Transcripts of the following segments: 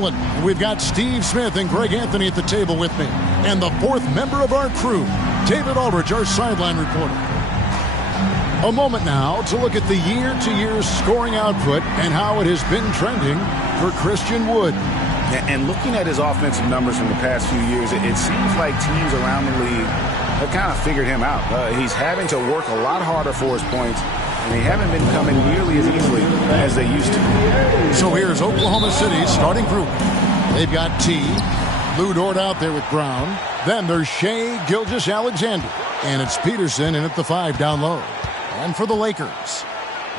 Maryland. We've got Steve Smith and Greg Anthony at the table with me. And the fourth member of our crew, David Aldridge, our sideline reporter. A moment now to look at the year-to-year scoring output and how it has been trending for Christian Wood. And looking at his offensive numbers from the past few years, it seems like teams around the league have kind of figured him out. He's having to work a lot harder for his points, and they haven't been coming nearly as easily as they used to. So here's Oklahoma City's starting group. They've got T. Lou Dort out there with Brown. Then there's Shea Gilgeous-Alexander. And it's Peterson in at the 5 down low. And for the Lakers,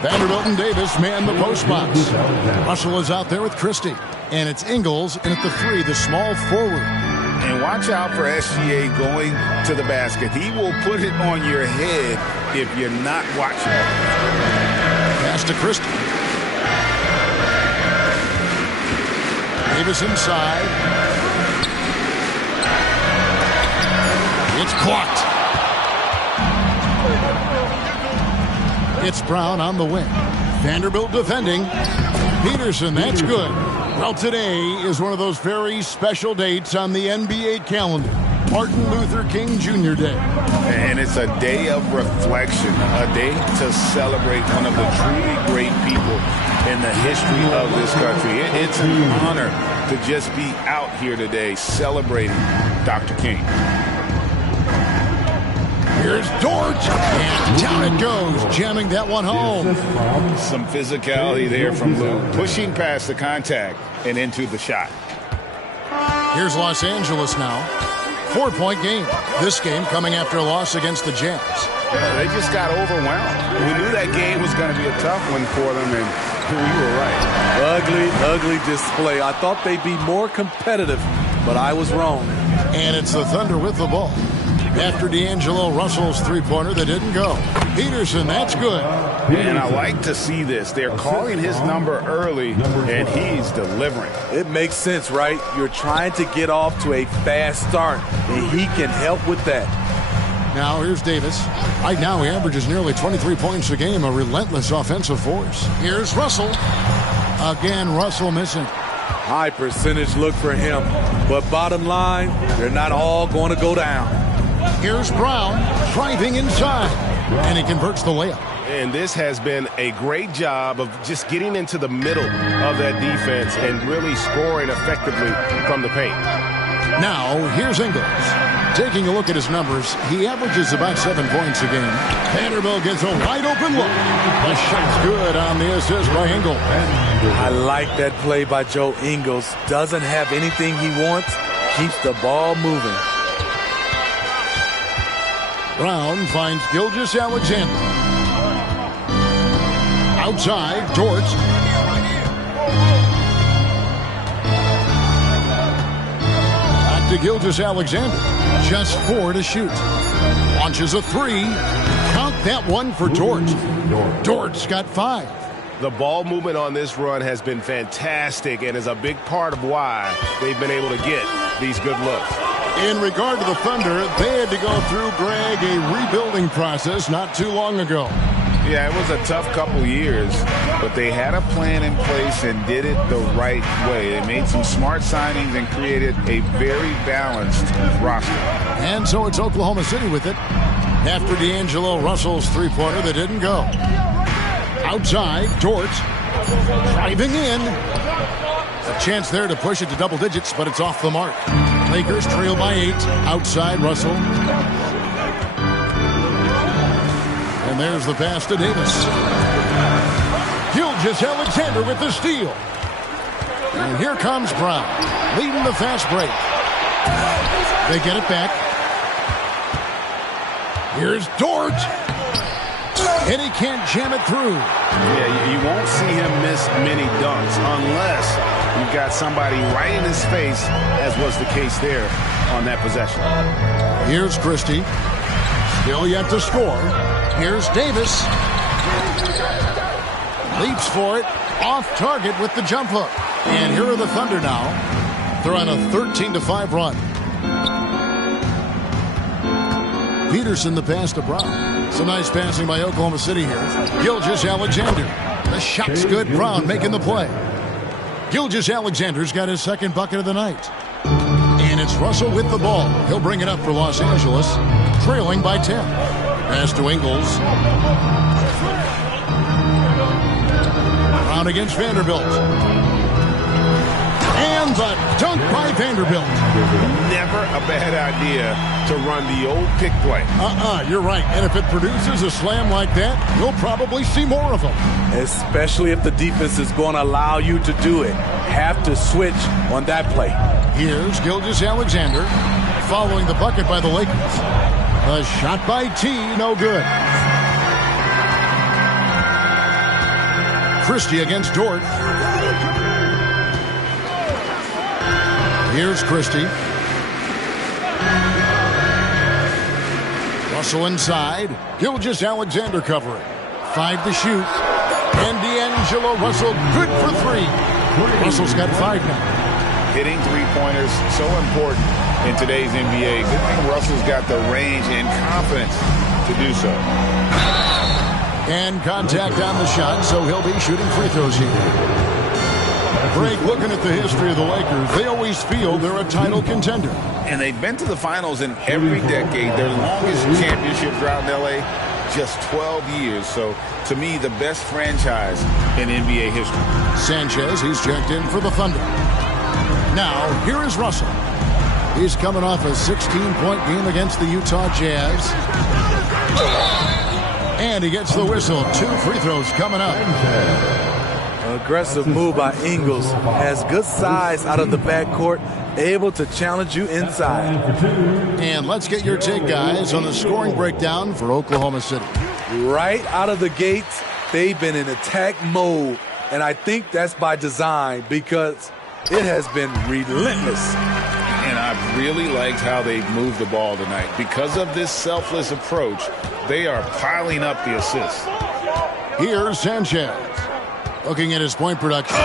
Vanderbilt and Davis man the post box. Russell is out there with Christie. And it's Ingles in at the 3, the small forward. And watch out for SGA going to the basket. He will put it on your head if you're not watching. Pass to Christie. Davis inside. It's blocked. It's Brown on the wing. Vanderbilt defending. Peterson, that's good. Well, today is one of those very special dates on the NBA calendar. Martin Luther King Jr. Day. And it's a day of reflection, a day to celebrate one of the truly great people in the history of this country. It's an honor to just be out here today celebrating Dr. King. Here's Dort, and down it goes, jamming that one home. Some physicality there from Lou, pushing past the contact and into the shot. Here's Los Angeles now. 4-point game. This game coming after a loss against the Jazz. They just got overwhelmed. We knew that game was going to be a tough one for them, and we were right. Ugly display. I thought they'd be more competitive, but I was wrong. And it's the Thunder with the ball. After D'Angelo Russell's three-pointer that didn't go. Peterson, that's good. And I like to see this. They're calling his number early, and he's delivering. It makes sense, right? You're trying to get off to a fast start, and he can help with that. Now here's Davis. Right now he averages nearly 23 points a game, a relentless offensive force. Here's Russell. Again, Russell missing. High percentage look for him, but bottom line, they're not all going to go down. Here's Brown driving inside, and he converts the layup. And this has been a great job of just getting into the middle of that defense and really scoring effectively from the paint. Now, here's Ingles. Taking a look at his numbers, he averages about 7 points a game. Vanderbilt gets a wide-open look. The shot's good on the assist by Ingles. I like that play by Joe Ingles. Doesn't have anything he wants, keeps the ball moving. Brown finds Gilgeous-Alexander. Outside, Dort. Back to Gilgeous-Alexander. Just 4 to shoot. Launches a 3. Count that one for Dort. Dort's got 5. The ball movement on this run has been fantastic and is a big part of why they've been able to get these good looks. In regard to the Thunder, they had to go through, Greg, a rebuilding process not too long ago. Yeah, it was a tough couple years, but they had a plan in place and did it the right way. They made some smart signings and created a very balanced roster. And so it's Oklahoma City with it. After D'Angelo Russell's three-pointer that didn't go. Outside, Dort driving in. A chance there to push it to double digits, but it's off the mark. Lakers trail by 8. Outside, Russell. And there's the pass to Davis. Gilgeous-Alexander with the steal. And here comes Brown, leading the fast break. They get it back. Here's Dort. And he can't jam it through. Yeah, you won't see him miss many dunks unless you've got somebody right in his face, as was the case there on that possession. Here's Christie. Still yet to score. Here's Davis. Leaps for it. Off target with the jump hook. And here are the Thunder now. They're on a 13-5 run. Peterson the pass to Brown. Some nice passing by Oklahoma City here. Gilgeous-Alexander. The shot's good. Brown making the play. Gilgeous-Alexander's got his second bucket of the night. And it's Russell with the ball. He'll bring it up for Los Angeles, trailing by 10. Pass to Ingles. Brown against Vanderbilt. And the dunk by Vanderbilt. Never a bad idea to run the old pick play. You're right. And if it produces a slam like that, you'll probably see more of them. Especially if the defense is going to allow you to do it. Have to switch on that play. Here's Gilgeous-Alexander following the bucket by the Lakers. A shot by T, no good. Christie against Dort. Here's Christie. Russell inside. Gilgeous-Alexander covering. 5 to shoot. And D'Angelo Russell good for 3. Russell's got 5 now. Hitting three-pointers, so important in today's NBA. Good thing Russell's got the range and confidence to do so. And contact on the shot, so he'll be shooting free throws here. Greg, looking at the history of the Lakers, they always feel they're a title contender. And they've been to the finals in every decade. Their longest championship drought in L.A., just 12 years. So, to me, the best franchise in NBA history. Sanchez, he's checked in for the Thunder. Now, here is Russell. He's coming off a 16-point game against the Utah Jazz. And he gets the whistle. 2 free throws coming up. Aggressive move by Ingles. Has good size out of the backcourt. Able to challenge you inside. And let's get your take, guys, on the scoring breakdown for Oklahoma City. Right out of the gates, they've been in attack mode. And I think that's by design because it has been relentless. And I've really liked how they've moved the ball tonight. Because of this selfless approach, they are piling up the assists. Here's Sanchez. Looking at his point production.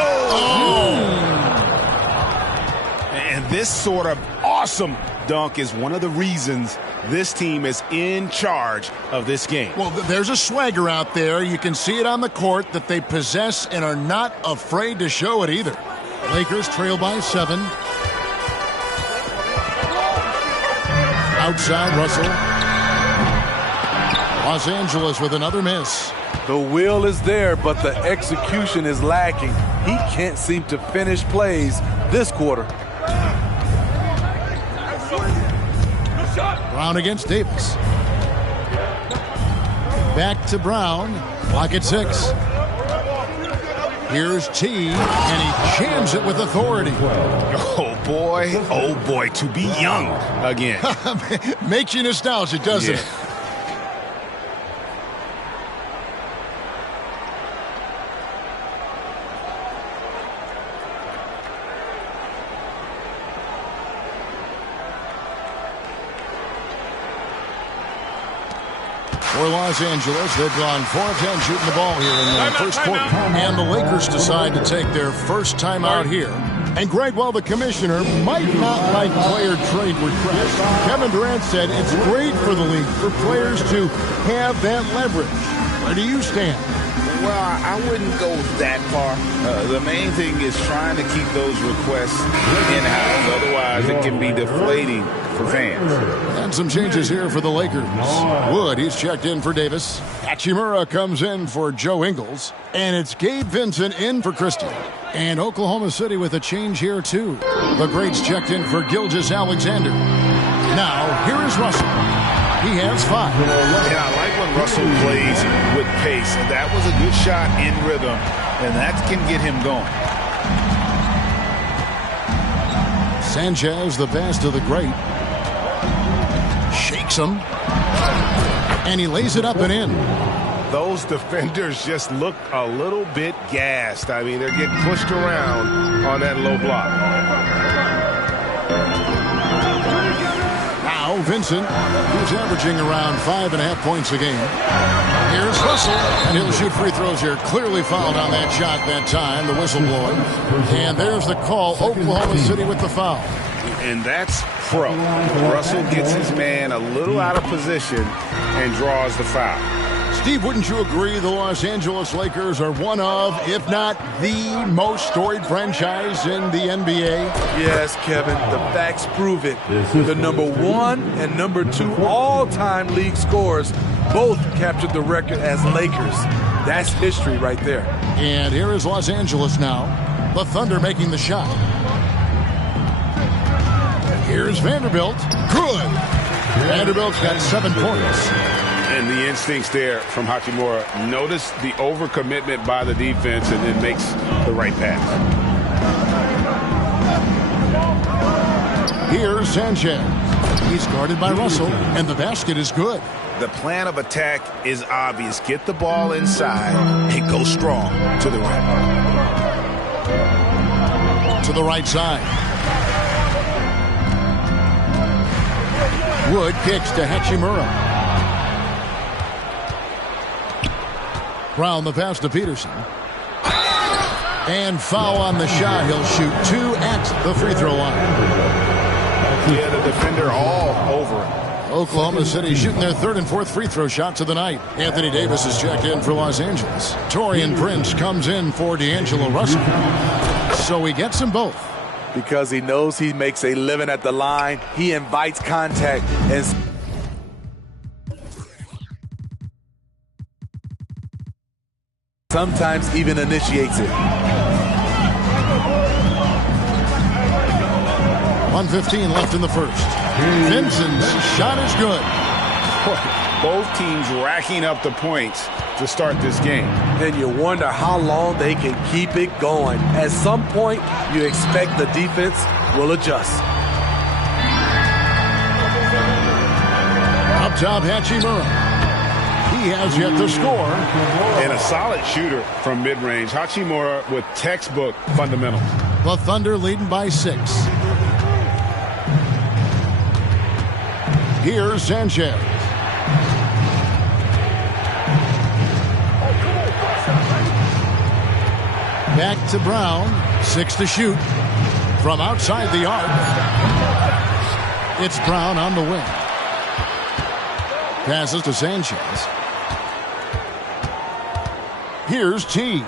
And this sort of awesome dunk is one of the reasons this team is in charge of this game. Well, there's a swagger out there. You can see it on the court that they possess and are not afraid to show it either. Lakers trail by 7. Outside Russell. Los Angeles with another miss. The will is there, but the execution is lacking. He can't seem to finish plays this quarter. Brown against Davis. Back to Brown. Clock at 6. Here's T, and he jams it with authority. Oh boy, to be young again. Makes you nostalgic, doesn't it? For Los Angeles, they've gone 4 of 10 shooting the ball here in the first quarter. And the Lakers decide to take their first time out here. And Greg, while the commissioner might not like player trade requests, Kevin Durant said it's great for the league for players to have that leverage. Where do you stand? Well, I wouldn't go that far. The main thing is trying to keep those requests in-house. Otherwise, it can be deflating for fans. And some changes here for the Lakers. Wood, he's checked in for Davis. Hachimura comes in for Joe Ingles. And it's Gabe Vincent in for Christie. And Oklahoma City with a change here, too. The greats checked in for Gilgeous-Alexander. Now, here is Russell. He has 5. Yeah, I like when Russell plays with pace. That was a good shot in rhythm, and that can get him going. Sanchez, the best of the great. Shakes him. And he lays it up and in. Those defenders just look a little bit gassed. I mean, they're getting pushed around on that low block. Now Vincent, who's averaging around 5.5 points a game. Here's Russell, and he'll shoot free throws here. Clearly fouled on that shot that time, the whistle blowing. And there's the call, Oklahoma City with the foul. And that's pro. Russell gets his man a little out of position and draws the foul. Steve, wouldn't you agree the Los Angeles Lakers are one of, if not the most storied franchise in the NBA? Yes, Kevin, the facts prove it. The #1 and #2 all-time league scorers both captured the record as Lakers. That's history right there. And here is Los Angeles now. The Thunder making the shot. Here's Vanderbilt. Good. Vanderbilt's got 7 points. And the instincts there from Hachimura. Notice the overcommitment by the defense and then makes the right pass. Here's Sanchez. He's guarded by Russell, and the basket is good. The plan of attack is obvious. Get the ball inside and go strong to the rim. To the right side. Wood kicks to Hachimura. Brown the pass to Peterson. And foul on the shot. He'll shoot 2 at the free throw line. Yeah, the defender all over him. Oklahoma City shooting their 3rd and 4th free throw shots of the night. Anthony Davis is checked in for Los Angeles. Torian Prince comes in for D'Angelo Russell. So he gets them both. Because he knows he makes a living at the line, he invites contact and sometimes even initiates it. 1:15 left in the first. Vincent's shot is good. Both teams racking up the points to start this game. And you wonder how long they can keep it going. At some point, you expect the defense will adjust. Up top, Hachimura. He has yet to score. And a solid shooter from mid-range. Hachimura with textbook fundamentals. The Thunder leading by 6. Here's Sanchez. Back to Brown. 6 to shoot. From outside the arc. It's Brown on the wing. Passes to Sanchez. Here's T.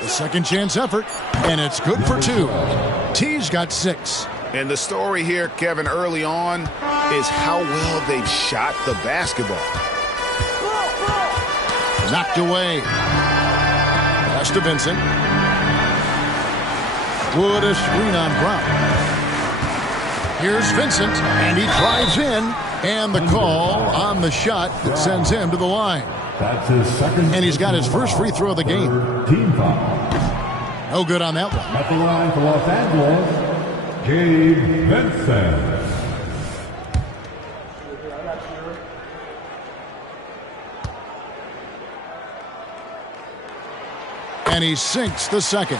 The second chance effort. And it's good for 2. T's got 6. And the story here, Kevin, early on is how well they've shot the basketball. Knocked away. Pass to Vincent. Wood a screen on Brown. Here's Vincent, and he drives in. And the call on the shot that sends him to the line. That's his second. And he's got his first free throw of the game. Team foul. No good on that one. At the line for Los Angeles, Gabe Vincent. And he sinks the second.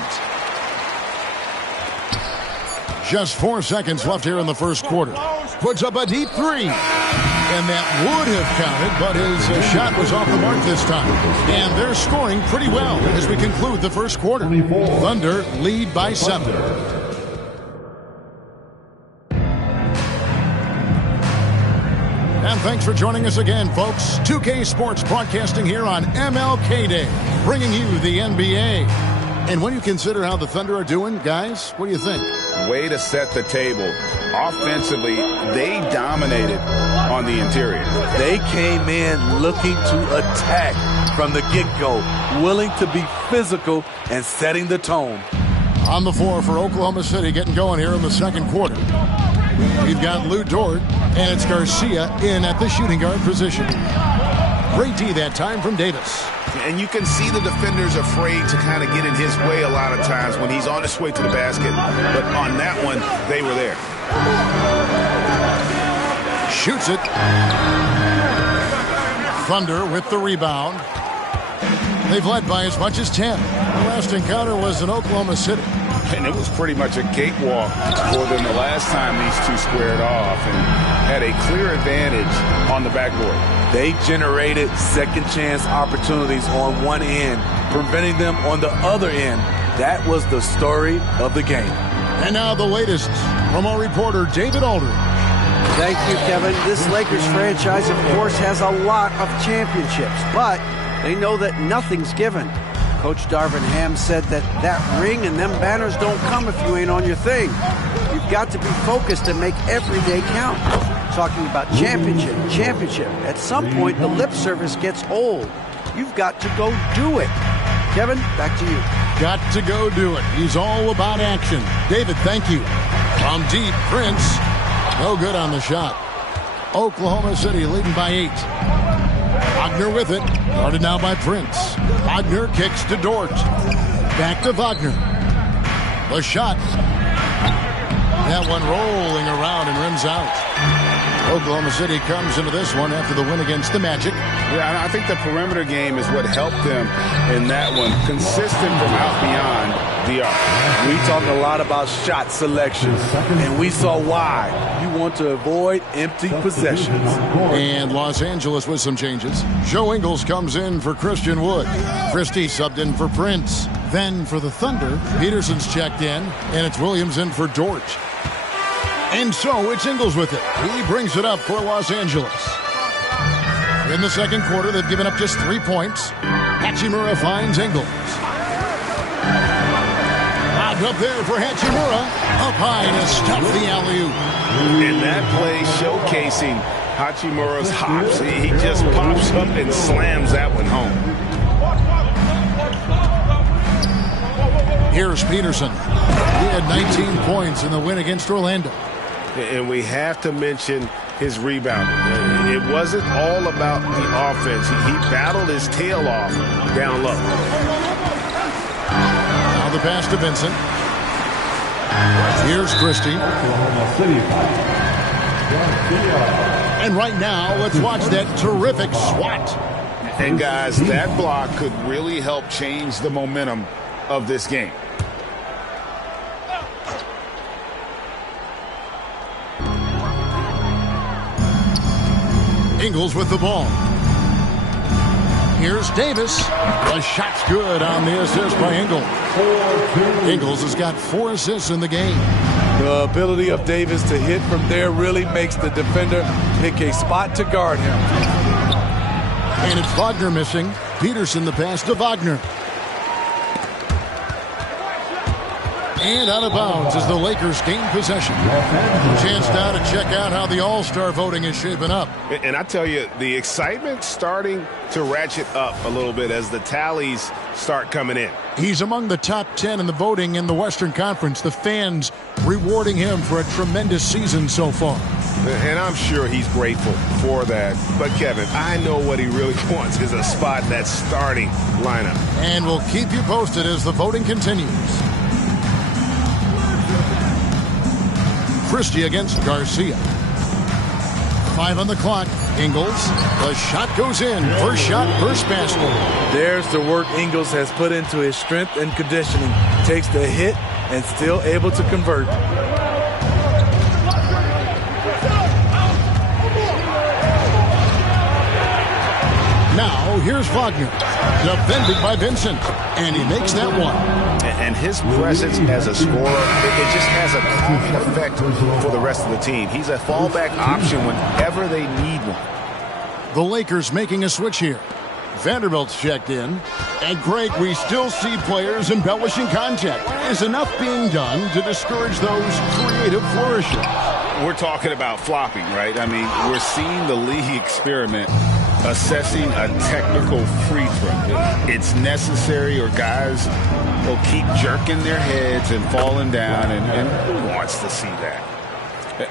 Just 4 seconds left here in the first quarter. Puts up a deep 3. And that would have counted, but his shot was off the mark this time. And they're scoring pretty well as we conclude the first quarter. Thunder lead by 7. And thanks for joining us again, folks. 2K Sports broadcasting here on MLK Day, bringing you the NBA. And when you consider how the Thunder are doing, guys, what do you think? Way to set the table. Offensively, they dominated on the interior. They came in looking to attack from the get-go, willing to be physical and setting the tone. On the floor for Oklahoma City, getting going here in the second quarter. We've got Lou Dort, and it's Garcia in at the shooting guard position. Great D that time from Davis. And you can see the defenders afraid to kind of get in his way a lot of times when he's on his way to the basket. But on that one, they were there. Shoots it. Thunder with the rebound. They've led by as much as 10. The last encounter was in Oklahoma City. And it was pretty much a cakewalk for them the last time these two squared off and had a clear advantage on the backboard. They generated second chance opportunities on one end, preventing them on the other end. That was the story of the game. And now the latest from our reporter, David Aldridge. Thank you, Kevin. This Lakers franchise, of course, has a lot of championships, but they know that nothing's given. Coach Darvin Ham said that ring and them banners don't come if you ain't on your thing. You've got to be focused and make every day count. Talking about championship. At some point, the lip service gets old. You've got to go do it. Kevin, back to you. Got to go do it. He's all about action. David, thank you. From deep, Prince. No good on the shot. Oklahoma City leading by 8. Wagner with it. Guarded now by Prince. Wagner kicks to Dort. Back to Wagner. The shot. That one rolling around and rims out. Oklahoma City comes into this one after the win against the Magic. Yeah, I think the perimeter game is what helped them in that one. Consistent from out beyond the arc. We talk a lot about shot selection, and we saw why. You want to avoid empty possessions. And Los Angeles with some changes. Joe Ingles comes in for Christian Wood. Christie subbed in for Prince. Then for the Thunder, Peterson's checked in, and it's Williams in for Dort. And so it's Ingles with it. He brings it up for Los Angeles. In the second quarter, they've given up just 3 points. Hachimura finds Ingles. Lobbed up there for Hachimura. Up high to stop the alley-oop. And that play showcasing Hachimura's hops. He just pops up and slams that one home. Here's Peterson. He had 19 points in the win against Orlando. And we have to mention his rebounding. It wasn't all about the offense. He battled his tail off down low. Now the pass to Vincent. Here's Christie. And right now, let's watch that terrific swat. And guys, that block could really help change the momentum of this game. Ingles with the ball. Here's Davis. The shot's good on the assist by Ingles. Ingles has got 4 assists in the game. The ability of Davis to hit from there really makes the defender pick a spot to guard him. And it's Wagner missing. Peterson the pass to Wagner. And out of bounds as the Lakers gain possession. Chance now to check out how the All-Star voting is shaping up. And I tell you, the excitement's starting to ratchet up a little bit as the tallies start coming in. He's among the top 10 in the voting in the Western Conference. The fans rewarding him for a tremendous season so far. And I'm sure he's grateful for that. But, Kevin, I know what he really wants is a spot in that starting lineup. And we'll keep you posted as the voting continues. Christie against Garcia. 5 on the clock. Ingles. The shot goes in. First shot, first basket. There's the work Ingles has put into his strength and conditioning. Takes the hit and still able to convert. Now, here's Wagner. Defended by Vincent. And he makes that one. And his presence as a scorer, it just has a calming effect for the rest of the team. He's a fallback option whenever they need one. The Lakers making a switch here. Vanderbilt's checked in. And Greg, we still see players embellishing contact. Is enough being done to discourage those creative flourishes? We're talking about flopping, right? I mean, we're seeing the league experiment assessing a technical free throw. It's necessary or guys will keep jerking their heads and falling down, and who wants to see that?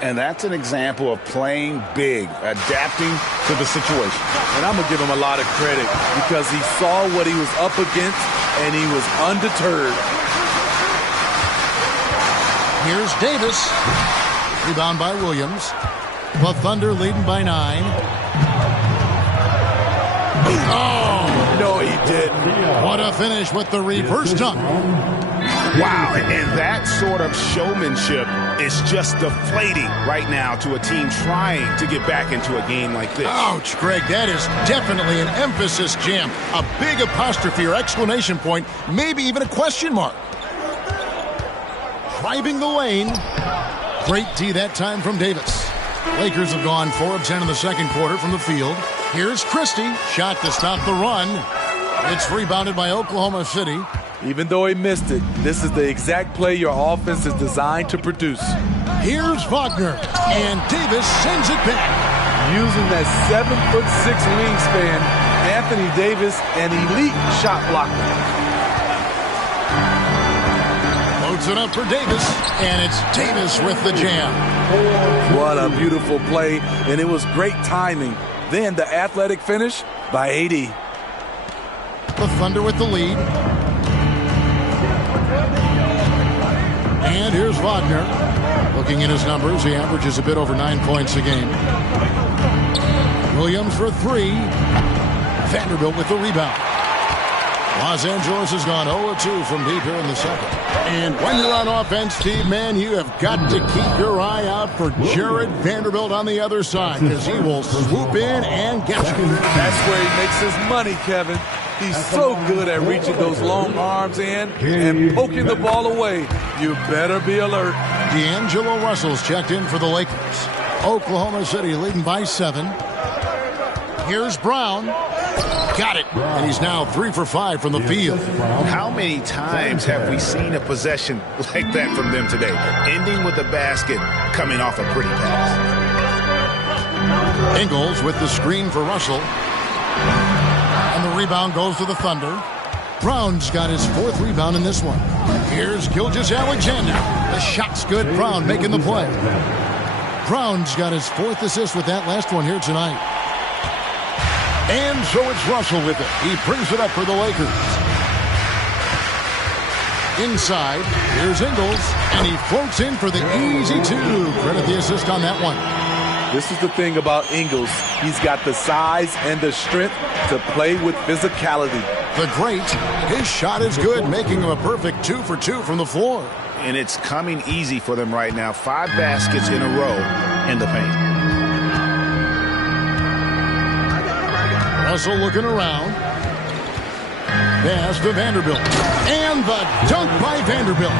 And that's an example of playing big, adapting to the situation. And I'm going to give him a lot of credit because he saw what he was up against and he was undeterred. Here's Davis. Rebound by Williams. The Thunder leading by 9. Oh! No, he didn't. What a finish with the reverse dunk. Wow, and that sort of showmanship is just deflating right now to a team trying to get back into a game like this. Ouch, Greg, that is definitely an emphasis jam. A big apostrophe or exclamation point, maybe even a question mark. Driving the lane. Great D that time from Davis. Lakers have gone 4 of 10 in the second quarter from the field. Here's Christie. Shot to stop the run. It's rebounded by Oklahoma City. Even though he missed it, this is the exact play your offense is designed to produce. Here's Wagner, and Davis sends it back. Using that 7'6" wingspan, Anthony Davis, an elite shot blocker. Loads it up for Davis, and it's Davis with the jam. What a beautiful play, and it was great timing. Then the athletic finish by AD. The Thunder with the lead. And here's Wagner. Looking at his numbers, he averages a bit over 9 points a game. Williams for 3. Vanderbilt with the rebound. Los Angeles has gone 0-2 from deep here in the second. And when you're on offense, Steve, man, you have got to keep your eye out for Jared Vanderbilt on the other side, because he will swoop in and get you. That's where he makes his money, Kevin. He's so good at reaching those long arms in and poking the ball away. You better be alert. D'Angelo Russell's checked in for the Lakers. Oklahoma City leading by 7. Here's Brown. Got it. And he's now 3 for 5 from the field. How many times have we seen a possession like that from them today? Ending with a basket, coming off a pretty pass. Ingles with the screen for Russell. And the rebound goes to the Thunder. Brown's got his 4th rebound in this one. Here's Gilgeous-Alexander. The shot's good. Brown making the play. Brown's got his 4th assist with that last one here tonight. And so it's Russell with it. He brings it up for the Lakers. Inside, here's Ingles, and he floats in for the easy 2. Credit the assist on that one. This is the thing about Ingles. He's got the size and the strength to play with physicality. The great, his shot is good, making him a perfect 2 for 2 from the floor. And it's coming easy for them right now. 5 baskets in a row in the paint. Russell looking around. Pass to Vanderbilt. And the dunk by Vanderbilt.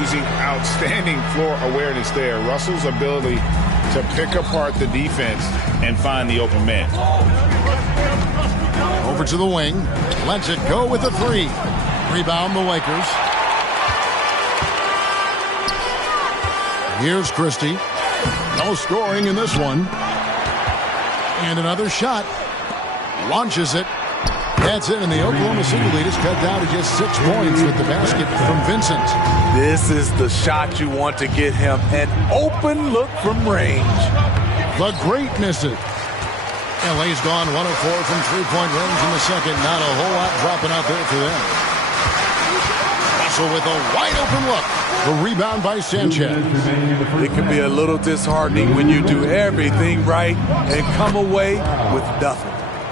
Using outstanding floor awareness there. Russell's ability to pick apart the defense and find the open man. Over to the wing. Lets it go with the 3. Rebound the Lakers. Here's Christie. No scoring in this one. And another shot. Launches it. That's it, and the Oklahoma City lead is cut down to just 6 points with the basket from Vincent. This is the shot you want to get him. An open look from range. The great misses. LA's gone 1 of 4 from 3-point range in the second. Not a whole lot dropping out there for them. Russell with a wide open look. The rebound by Sanchez. It can be a little disheartening when you do everything right and come away with nothing.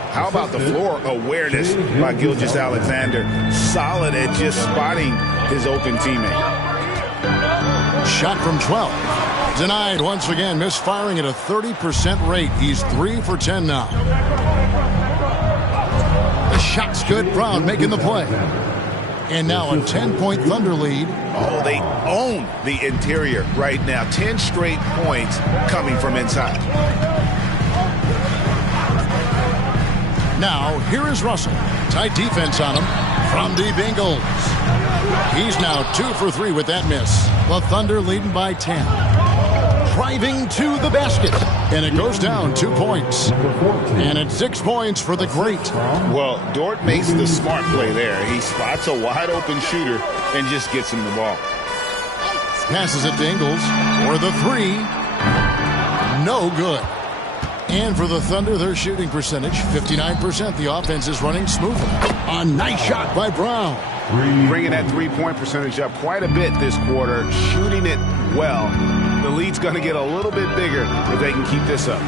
How about the floor awareness by Gilgeous-Alexander? Solid at just spotting his open teammate. Shot from 12. Denied once again, misfiring at a 30% rate. He's 3 for 10 now. The shot's good. Brown making the play. And now a 10-point Thunder lead. Oh, they own the interior right now. 10 straight points coming from inside. Now, here is Russell. Tight defense on him from deep Ingles. He's now 2 for 3 with that miss. The Thunder leading by 10. Driving to the basket. And it goes down 2 points. And it's 6 points for the great. Well, Dort makes the smart play there. He spots a wide open shooter and just gets him the ball. Passes it to Ingles for the 3. No good. And for the Thunder, their shooting percentage, 59%. The offense is running smoothly. A nice shot by Brown. Bringing that 3-point percentage up quite a bit this quarter, shooting it well. The lead's going to get a little bit bigger if they can keep this up.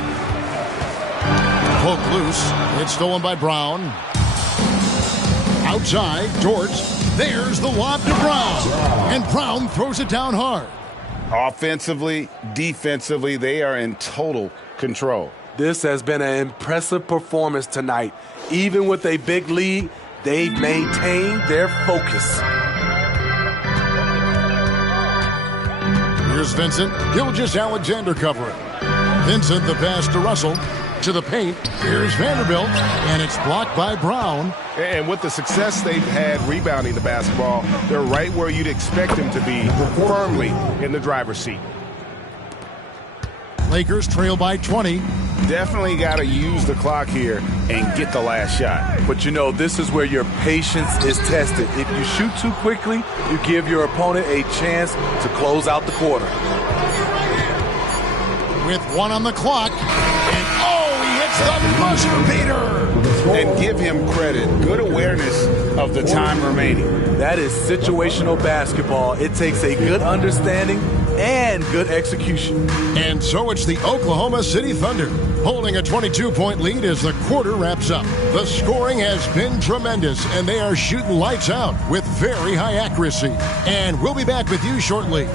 Poke loose. It's stolen by Brown. Outside, Dort. There's the lob to Brown. And Brown throws it down hard. Offensively, defensively, they are in total control. This has been an impressive performance tonight. Even with a big lead, they've maintained their focus. Here's Vincent. Gilgeous-Alexander covering. Vincent, the pass to Russell. To the paint. Here's Vanderbilt. And it's blocked by Brown. And with the success they've had rebounding the basketball, they're right where you'd expect them to be, firmly in the driver's seat. Lakers trail by 20. Definitely got to use the clock here and get the last shot. But you know, this is where your patience is tested. If you shoot too quickly, you give your opponent a chance to close out the quarter. With 1 on the clock. And he hits the buzzer beater. And give him credit. Good awareness of the time remaining. That is situational basketball. It takes a good understanding and good execution. And so it's the Oklahoma City Thunder holding a 22-point lead as the quarter wraps up. The scoring has been tremendous, and they are shooting lights out with very high accuracy. And we'll be back with you shortly.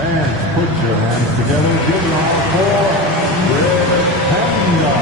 And put your hands together. Give it all for Red Panda.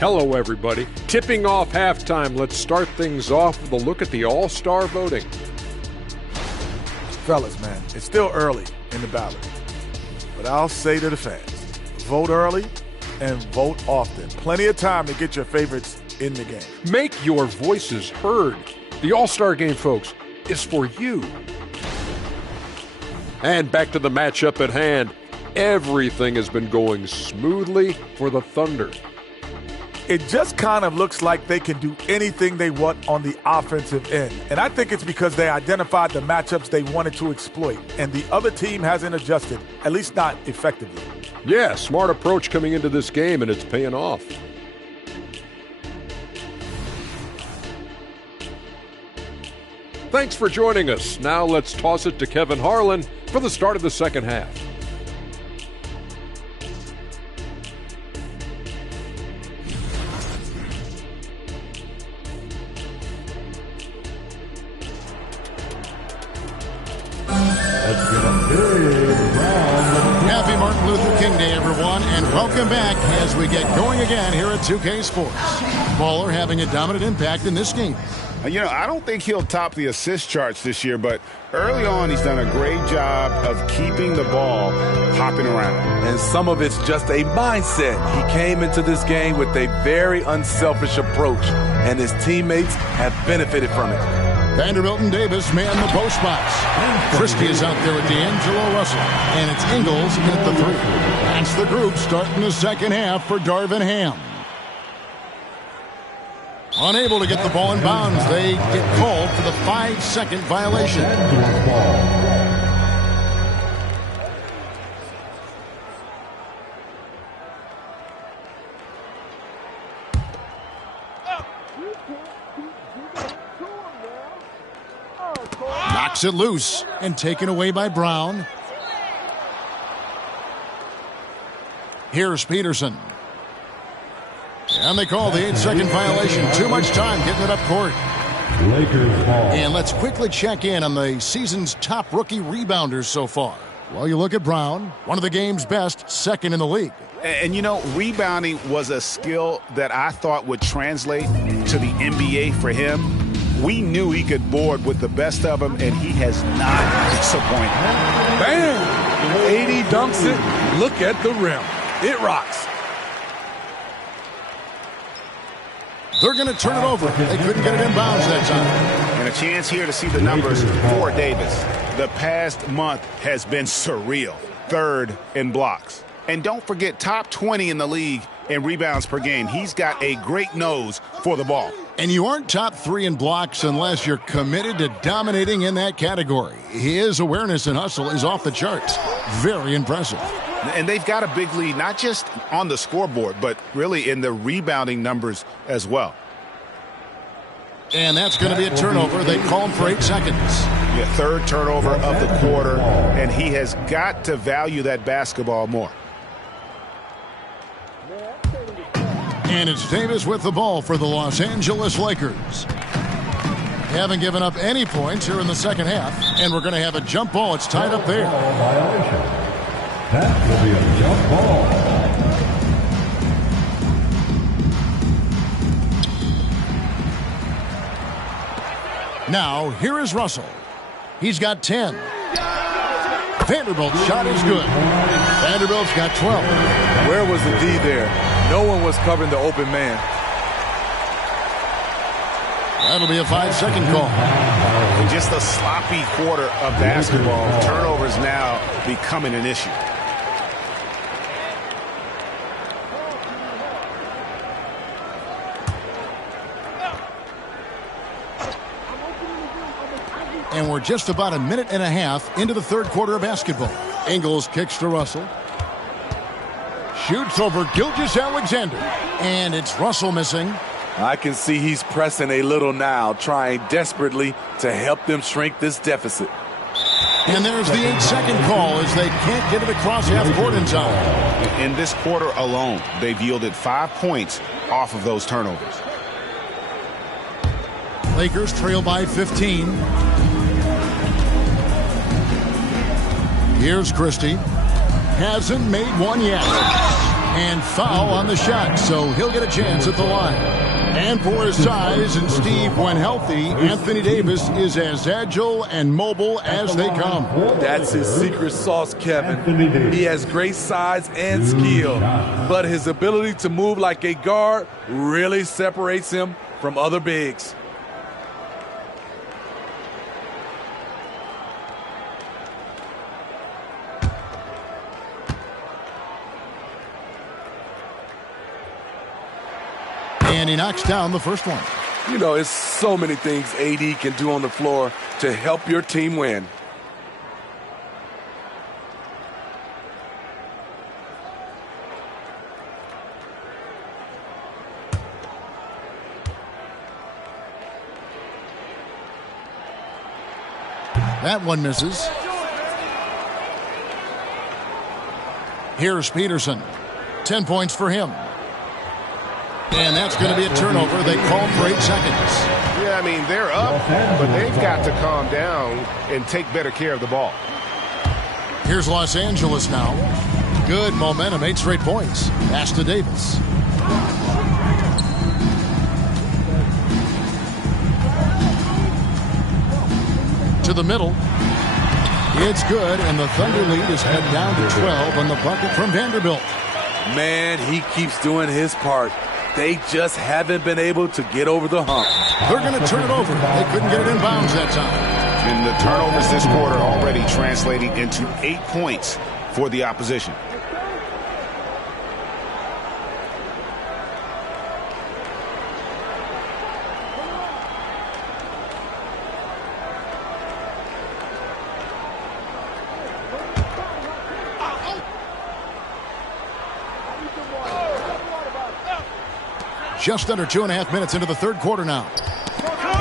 Hello, everybody. Tipping off halftime. Let's start things off with a look at the All-Star voting. Fellas, man, it's still early in the ballot. But I'll say to the fans, vote early and vote often. Plenty of time to get your favorites in the game. Make your voices heard. The All-Star game, folks, is for you. And back to the matchup at hand. Everything has been going smoothly for the Thunder. It just kind of looks like they can do anything they want on the offensive end. And I think it's because they identified the matchups they wanted to exploit, and the other team hasn't adjusted, at least not effectively. Yeah, smart approach coming into this game, and it's paying off. Thanks for joining us. Now let's toss it to Kevin Harlan for the start of the second half. Happy Martin Luther King Day, everyone, and welcome back as we get going again here at 2K Sports. Baller having a dominant impact in this game. You know, I don't think he'll top the assist charts this year, but early on he's done a great job of keeping the ball hopping around. And some of it's just a mindset. He came into this game with a very unselfish approach, and his teammates have benefited from it. Vanderbilt and Davis man the post box. Christie is out there with D'Angelo Russell. And it's Ingles at the three. That's the group starting the second half for Darvin Ham. Unable to get the ball in bounds. They get called for the 5-second violation. Knocks it loose and taken away by Brown. Here's Peterson. And they call the 8-second violation. Too much time getting it up court. Lakers ball. And let's quickly check in on the season's top rookie rebounders so far. Well, you look at Brown, one of the game's best, second in the league. And, you know, rebounding was a skill that I thought would translate to the NBA for him. We knew he could board with the best of them, and he has not disappointed. Bam! 80 dunks it. Look at the rim. It rocks. They're going to turn it over. They couldn't get it in bounds that time. And a chance here to see the numbers for Davis. The past month has been surreal. Third in blocks. And don't forget, top 20 in the league in rebounds per game. He's got a great nose for the ball. And you aren't top 3 in blocks unless you're committed to dominating in that category. His awareness and hustle is off the charts. Very impressive. And they've got a big lead, not just on the scoreboard, but really in the rebounding numbers as well. And that's going to be a turnover. They call him for 8 seconds. Yeah, third turnover of the quarter, and he has got to value that basketball more. And it's Davis with the ball for the Los Angeles Lakers. They haven't given up any points here in the second half, and we're going to have a jump ball. It's tied up there. Violation. That will be a jump ball. Now, here is Russell. He's got 10. Vanderbilt's shot is good. Vanderbilt's got 12. Where was the D there? No one was covering the open man. That'll be a 5-second call. And just a sloppy quarter of basketball. Turnovers now becoming an issue. And we're just about a minute and a half into the third quarter of basketball. Ingles kicks to Russell. Shoots over Gilgeous-Alexander. And it's Russell missing. I can see he's pressing a little now, trying desperately to help them shrink this deficit. And there's the 8-second call as they can't get it across half court in time. In this quarter alone, they've yielded 5 points off of those turnovers. Lakers trail by 15. Here's Christie. Hasn't made one yet. And foul on the shot, so he'll get a chance at the line. And for his size and Steve, when healthy, Anthony Davis is as agile and mobile as they come. That's his secret sauce, Kevin. He has great size and skill, but his ability to move like a guard really separates him from other bigs. And he knocks down the first one. You know, it's so many things AD can do on the floor to help your team win. That one misses. Here's Peterson. 10 points for him. And that's going to be a turnover. They call for 8 seconds. Yeah, I mean, they're up, but they've got to calm down and take better care of the ball. Here's Los Angeles now. Good momentum, 8 straight points. Pass to Davis. To the middle. It's good, and the Thunder lead is cut down to 12 on the bucket from Vanderbilt. Man, he keeps doing his part. They just haven't been able to get over the hump. They're going to turn it over. They couldn't get it in bounds that time. And the turnovers this quarter already translating into 8 points for the opposition. Just under 2.5 minutes into the third quarter now.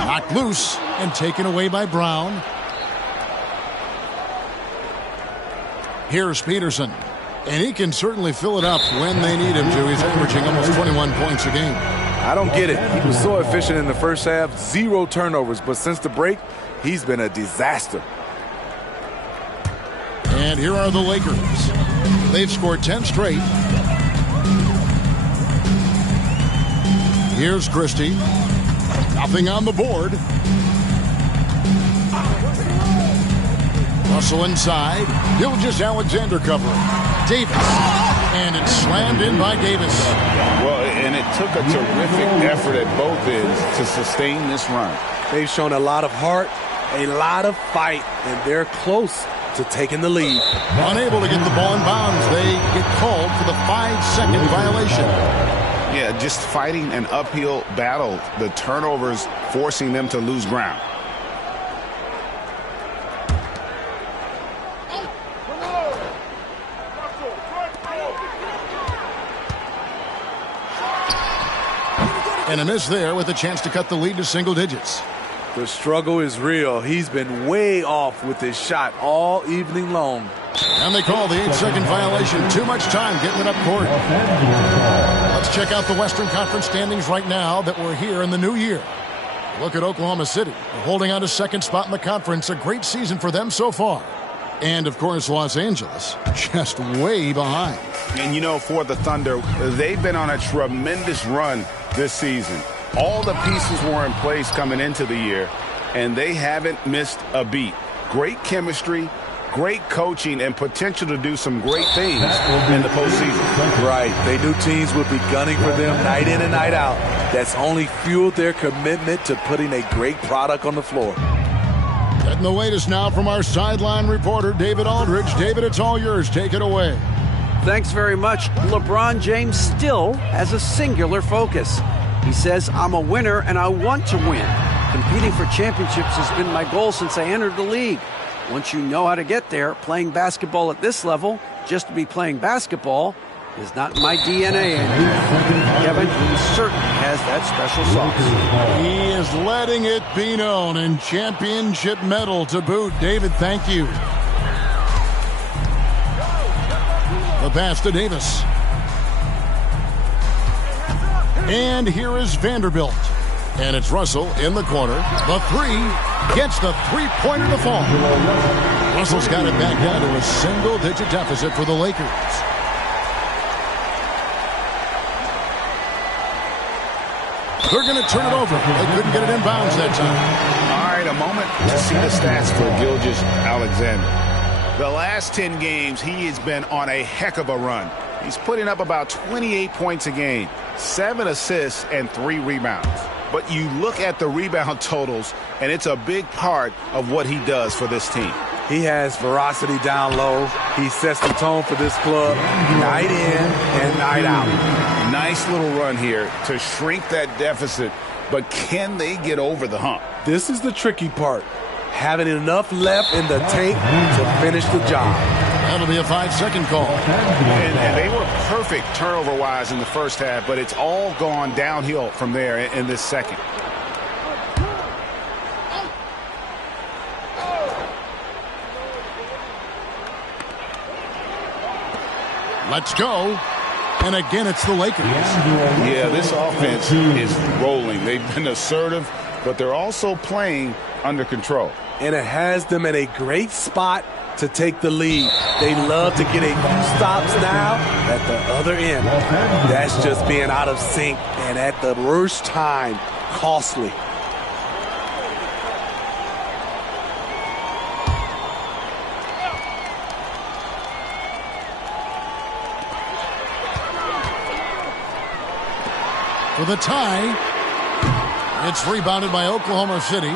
Knocked loose and taken away by Brown. Here's Peterson. And he can certainly fill it up when they need him to. He's averaging almost 21 points a game. I don't get it. He was so efficient in the first half, 0 turnovers. But since the break, he's been a disaster. And here are the Lakers. They've scored 10 straight. Here's Christie. Nothing on the board. Russell inside. Gilgeous-Alexander covering. Davis. And it's slammed in by Davis. Well, and it took a terrific effort at both ends to sustain this run. They've shown a lot of heart, a lot of fight, and they're close to taking the lead. Unable to get the ball in bounds. They get called for the 5-second violation. Yeah, just fighting an uphill battle. The turnovers forcing them to lose ground. And a miss there with a chance to cut the lead to single digits. The struggle is real. He's been way off with his shot all evening long. And they call the 8-second violation. Too much time getting it up court. Let's check out the Western Conference standings right now that we're here in the new year. Look at Oklahoma City, holding on to second spot in the conference. A great season for them so far. And, of course, Los Angeles just way behind. And, you know, for the Thunder, they've been on a tremendous run this season. All the pieces were in place coming into the year, and they haven't missed a beat. Great chemistry, great coaching, and potential to do some great things in the postseason. Right. They knew teams would be gunning for them night in and night out. That's only fueled their commitment to putting a great product on the floor. Getting the latest now from our sideline reporter, David Aldridge. David, it's all yours. Take it away. Thanks very much. LeBron James still has a singular focus. He says, I'm a winner and I want to win. Competing for championships has been my goal since I entered the league. Once you know how to get there, playing basketball at this level, just to be playing basketball, is not my DNA. And Kevin, he certainly has that special sauce. He is letting it be known, and championship medal to boot. David, thank you. The pass to Davis. And here is Vanderbilt. And it's Russell in the corner. The three gets the three-pointer to fall. Russell's got it back down to a single-digit deficit for the Lakers. They're going to turn it over. They couldn't get it in bounds that time. All right, a moment to see the stats for Gilgeous-Alexander. The last 10 games, he has been on a heck of a run. He's putting up about 28 points a game, 7 assists, and 3 rebounds. But you look at the rebound totals, and it's a big part of what he does for this team. He has ferocity down low. He sets the tone for this club night in and night out. Nice little run here to shrink that deficit, but can they get over the hump? This is the tricky part. Having enough left in the tank to finish the job. That'll be a 5-second call. And they were perfect turnover-wise in the first half, but it's all gone downhill from there in this second. Let's go. And again, it's the Lakers. Yeah, this offense is rolling. They've been assertive, but they're also playing under control. And it has them in a great spot to take the lead. They love to get a few stops now at the other end. That's just being out of sync and at the worst time, costly. For the tie, it's rebounded by Oklahoma City.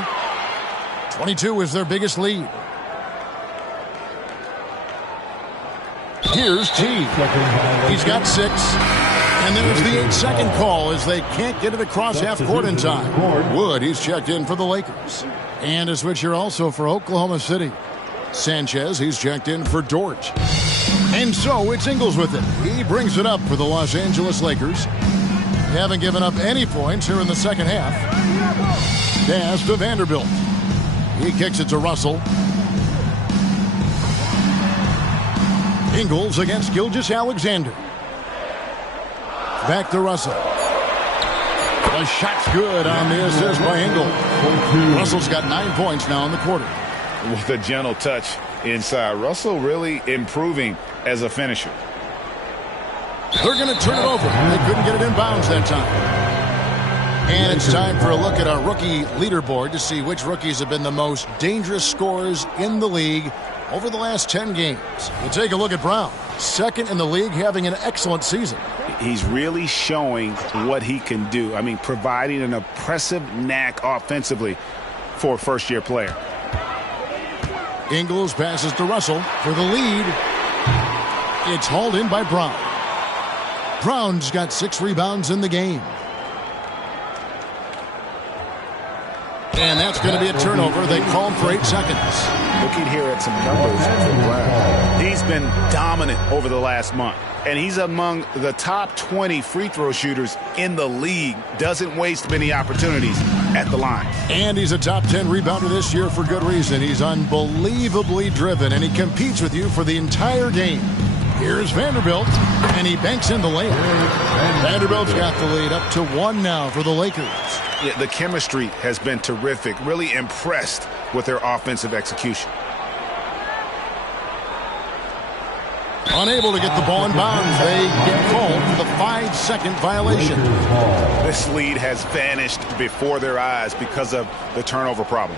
22 is their biggest lead. Here's T. He's got 6. And there's the 8-second call as they can't get it across half court in time. Wood, he's checked in for the Lakers. And a switcher also for Oklahoma City. Sanchez, he's checked in for Dort. And so it's Ingles with it. He brings it up for the Los Angeles Lakers. They haven't given up any points here in the second half. Pass to Vanderbilt. He kicks it to Russell. Ingles against Gilgeous-Alexander. Back to Russell. The shot's good on the assist by Ingles. Russell's got 9 points now in the quarter. With a gentle touch inside. Russell really improving as a finisher. They're going to turn it over. They couldn't get it in bounds that time. And it's time for a look at our rookie leaderboard to see which rookies have been the most dangerous scorers in the league over the last 10 games. We'll take a look at Brown. Second in the league, having an excellent season. He's really showing what he can do. I mean, providing an impressive knack offensively for a first-year player. Ingles passes to Russell for the lead. It's hauled in by Brown. Brown's got 6 rebounds in the game. And that's going to be a turnover. They call him for 8 seconds. Looking here at some numbers for Brown. He's been dominant over the last month. And he's among the top 20 free throw shooters in the league. Doesn't waste many opportunities at the line. And he's a top 10 rebounder this year for good reason. He's unbelievably driven, and he competes with you for the entire game. Here's Vanderbilt, and he banks in the layup. Vanderbilt's got the lead up to 1 now for the Lakers. Yeah, the chemistry has been terrific. Really impressed with their offensive execution. Unable to get the ball in bounds. They get called for the 5-second violation. This lead has vanished before their eyes because of the turnover problem.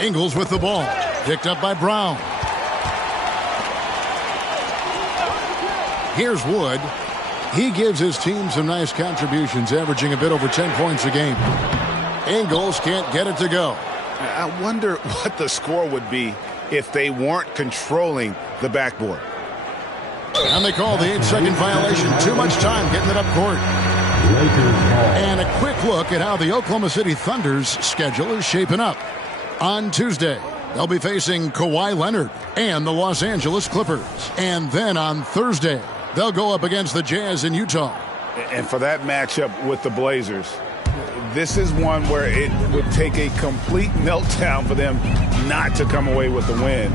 Ingles with the ball. Picked up by Brown. Here's Wood. He gives his team some nice contributions, averaging a bit over 10 points a game. Ingles can't get it to go. I wonder what the score would be if they weren't controlling the backboard. And they call the 8-second violation. Too much time getting it up court. And a quick look at how the Oklahoma City Thunder's schedule is shaping up. On Tuesday, they'll be facing Kawhi Leonard and the Los Angeles Clippers. And then on Thursday, they'll go up against the Jazz in Utah. And for that matchup with the Blazers, this is one where it would take a complete meltdown for them not to come away with the win.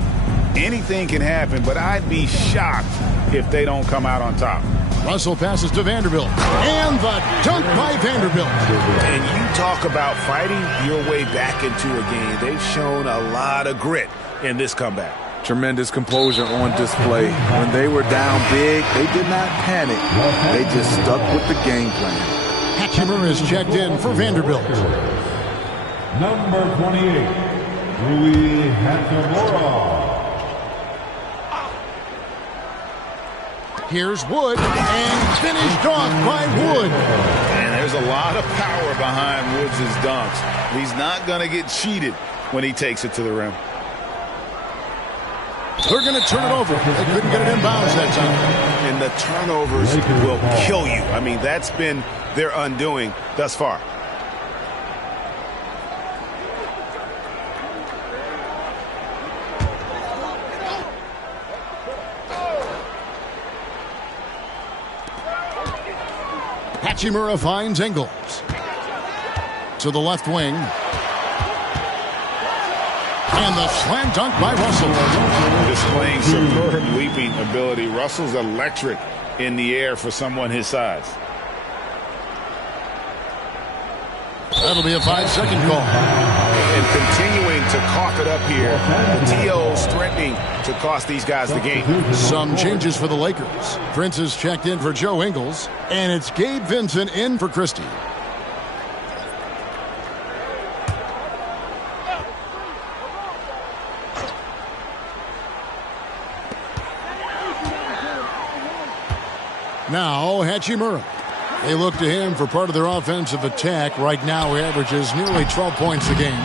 Anything can happen, but I'd be shocked if they don't come out on top. Russell passes to Vanderbilt. And the dunk by Vanderbilt. And you talk about fighting your way back into a game. They've shown a lot of grit in this comeback. Tremendous composure on display. When they were down big, they did not panic. They just stuck with the game plan. Hatchimer is checked in for Vanderbilt. Number 28, Rui Hachimura. Here's Wood, and finished off by Wood. And there's a lot of power behind Woods' dunks. He's not going to get cheated when he takes it to the rim. They're going to turn it over. They couldn't get it in bounds that time. And the turnovers will kill you. I mean, that's been their undoing thus far. Hachimura finds Ingles. To the left wing. And the slam dunk by Russell. Displaying superb leaping ability. Russell's electric in the air for someone his size. That'll be a 5-second call. And continuing to cough it up here. The TO's threatening to cost these guys the game. Some changes for the Lakers. Prince is checked in for Joe Ingles. And it's Gabe Vincent in for Christie. Now, Hachimura. They look to him for part of their offensive attack. Right now, he averages nearly 12 points a game.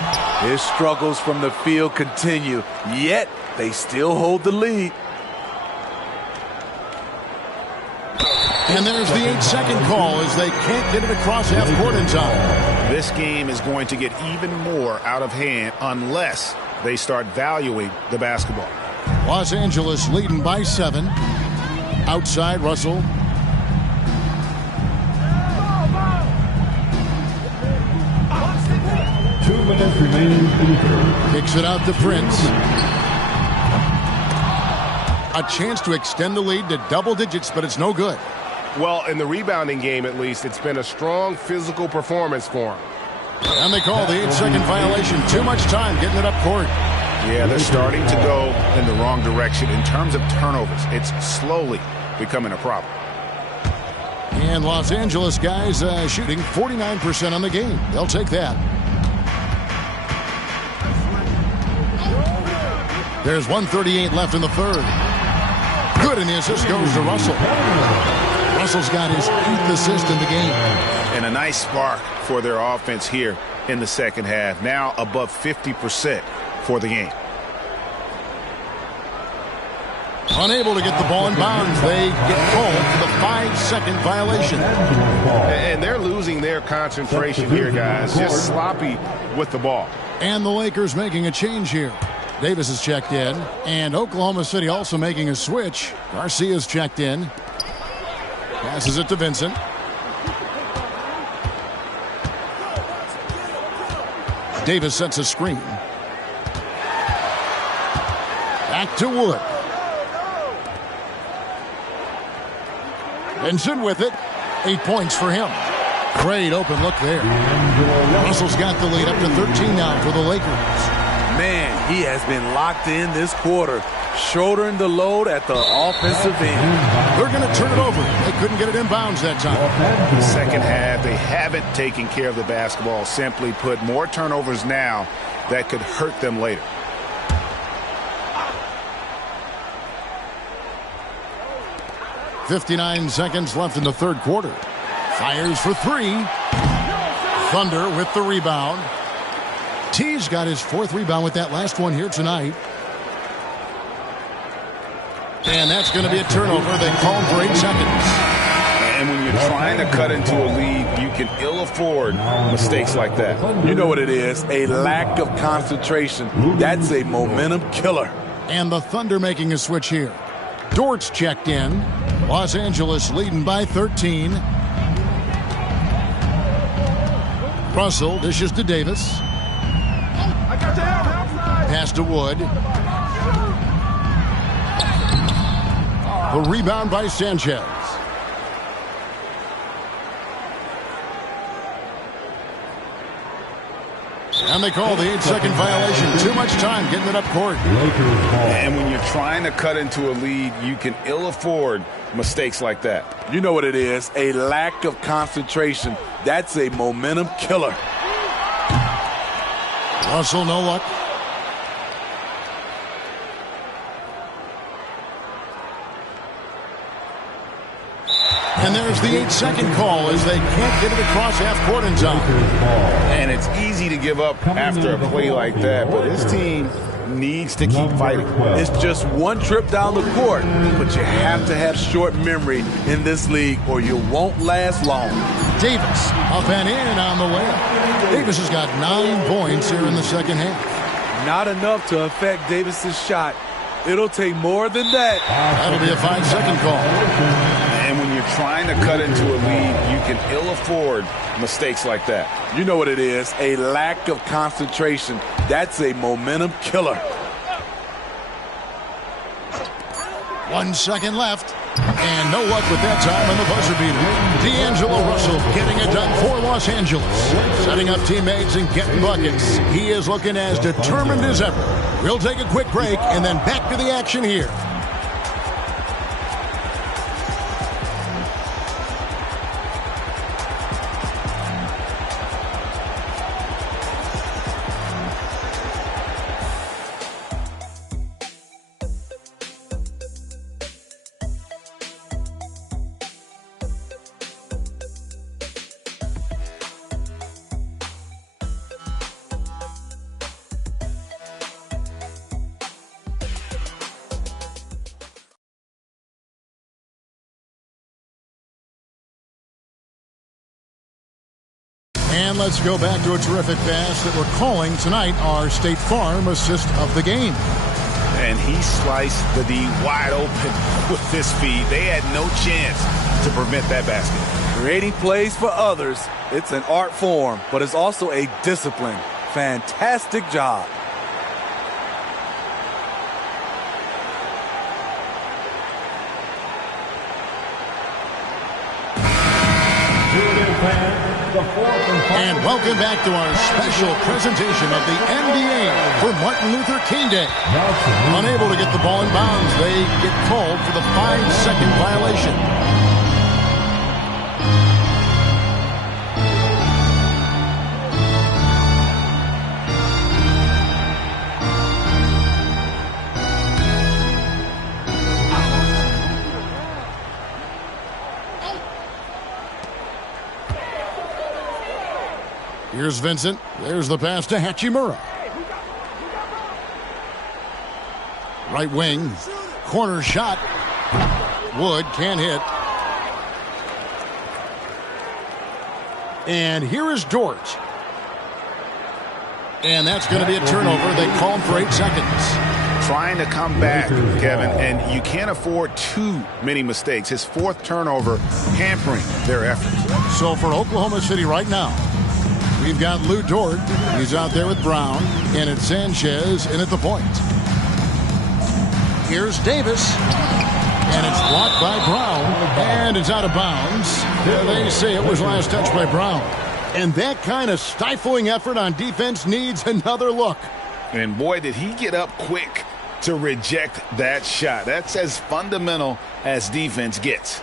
His struggles from the field continue, yet they still hold the lead. And there's the 8-second call as they can't get it across half court in time. This game is going to get even more out of hand unless they start valuing the basketball. Los Angeles leading by 7. Outside, Russell. 2 minutes remaining in the third. Kicks it out to Prince. A chance to extend the lead to double digits, but it's no good. Well, in the rebounding game, at least, it's been a strong physical performance for him. And they call the 8-second violation. Too much time getting it up court. Yeah, they're starting to go in the wrong direction in terms of turnovers. It's slowly becoming a problem. And Los Angeles guys shooting 49% on the game. They'll take that. There's 1:38 left in the third. Good, and the assist goes to Russell. Russell's got his 8th assist in the game. And a nice spark for their offense here in the second half. Now above 50% for the game. Unable to get the ball in bounds. They get called for the 5-second violation. And they're losing their concentration here, guys. Just sloppy with the ball. And the Lakers making a change here. Davis is checked in. And Oklahoma City also making a switch. Garcia's checked in. Passes it to Vincent. Davis sets a screen. Back to Wood. Vincent with it. 8 points for him. Great open look there. Russell's got the lead up to 13 now for the Lakers. Man, he has been locked in this quarter, shouldering the load at the offensive end. They're going to turn it over. They couldn't get it in bounds that time. The second half, they haven't taken care of the basketball. Simply put, more turnovers now that could hurt them later. .59 seconds left in the third quarter. Fires for three. Thunder with the rebound. T's got his 4th rebound with that last one here tonight. And that's going to be a turnover. They call for 8 seconds. And when you're trying to cut into a lead, you can ill afford mistakes like that. You know what it is, a lack of concentration. That's a momentum killer. And the Thunder making a switch here. Dort's checked in. Los Angeles leading by 13. Russell dishes to Davis. Pass to Wood. The rebound by Sanchez. And they call the 8-second violation. Too much time getting it up court. And when you're trying to cut into a lead, you can ill afford mistakes like that. You know what it is, a lack of concentration. That's a momentum killer. Russell, no luck. And there's the 8-second call as they can't get it across half court in time. And it's easy to give up after a play like that, but this team needs to keep fighting. It's just one trip down the court, but you have to have short memory in this league or you won't last long. Davis up and in on the layup. Davis has got 9 points here in the second half. Not enough to affect Davis's shot. It'll take more than that. That'll be a 5-second call. And when you're trying to cut into a lead, you can ill afford mistakes like that. You know what it is, a lack of concentration. That's a momentum killer. 1 second left. And no luck with that time on the buzzer beater. D'Angelo Russell getting it done for Los Angeles. Setting up teammates and getting buckets. He is looking as determined as ever. We'll take a quick break and then back to the action here. And let's go back to a terrific pass that we're calling tonight our State Farm assist of the game. And he sliced the D wide open with this feed. They had no chance to prevent that basket. Creating plays for others, it's an art form, but it's also a discipline. Fantastic job. And welcome back to our special presentation of the NBA for Martin Luther King Day. Unable to get the ball in bounds, they get called for the 5-second violation. Here's Vincent. There's the pass to Hachimura. Right wing. Corner shot. Wood can't hit. And here is Dort. And that's going to be a turnover. They call him for 8 seconds. Trying to come back, Kevin, and you can't afford too many mistakes. His 4th turnover hampering their effort. So for Oklahoma City right now, we've got Lou Dort. He's out there with Brown. And it's Sanchez in at the point. Here's Davis. And it's blocked by Brown. And it's out of bounds. They say it was last touched by Brown. And that kind of stifling effort on defense needs another look. And boy, did he get up quick to reject that shot. That's as fundamental as defense gets.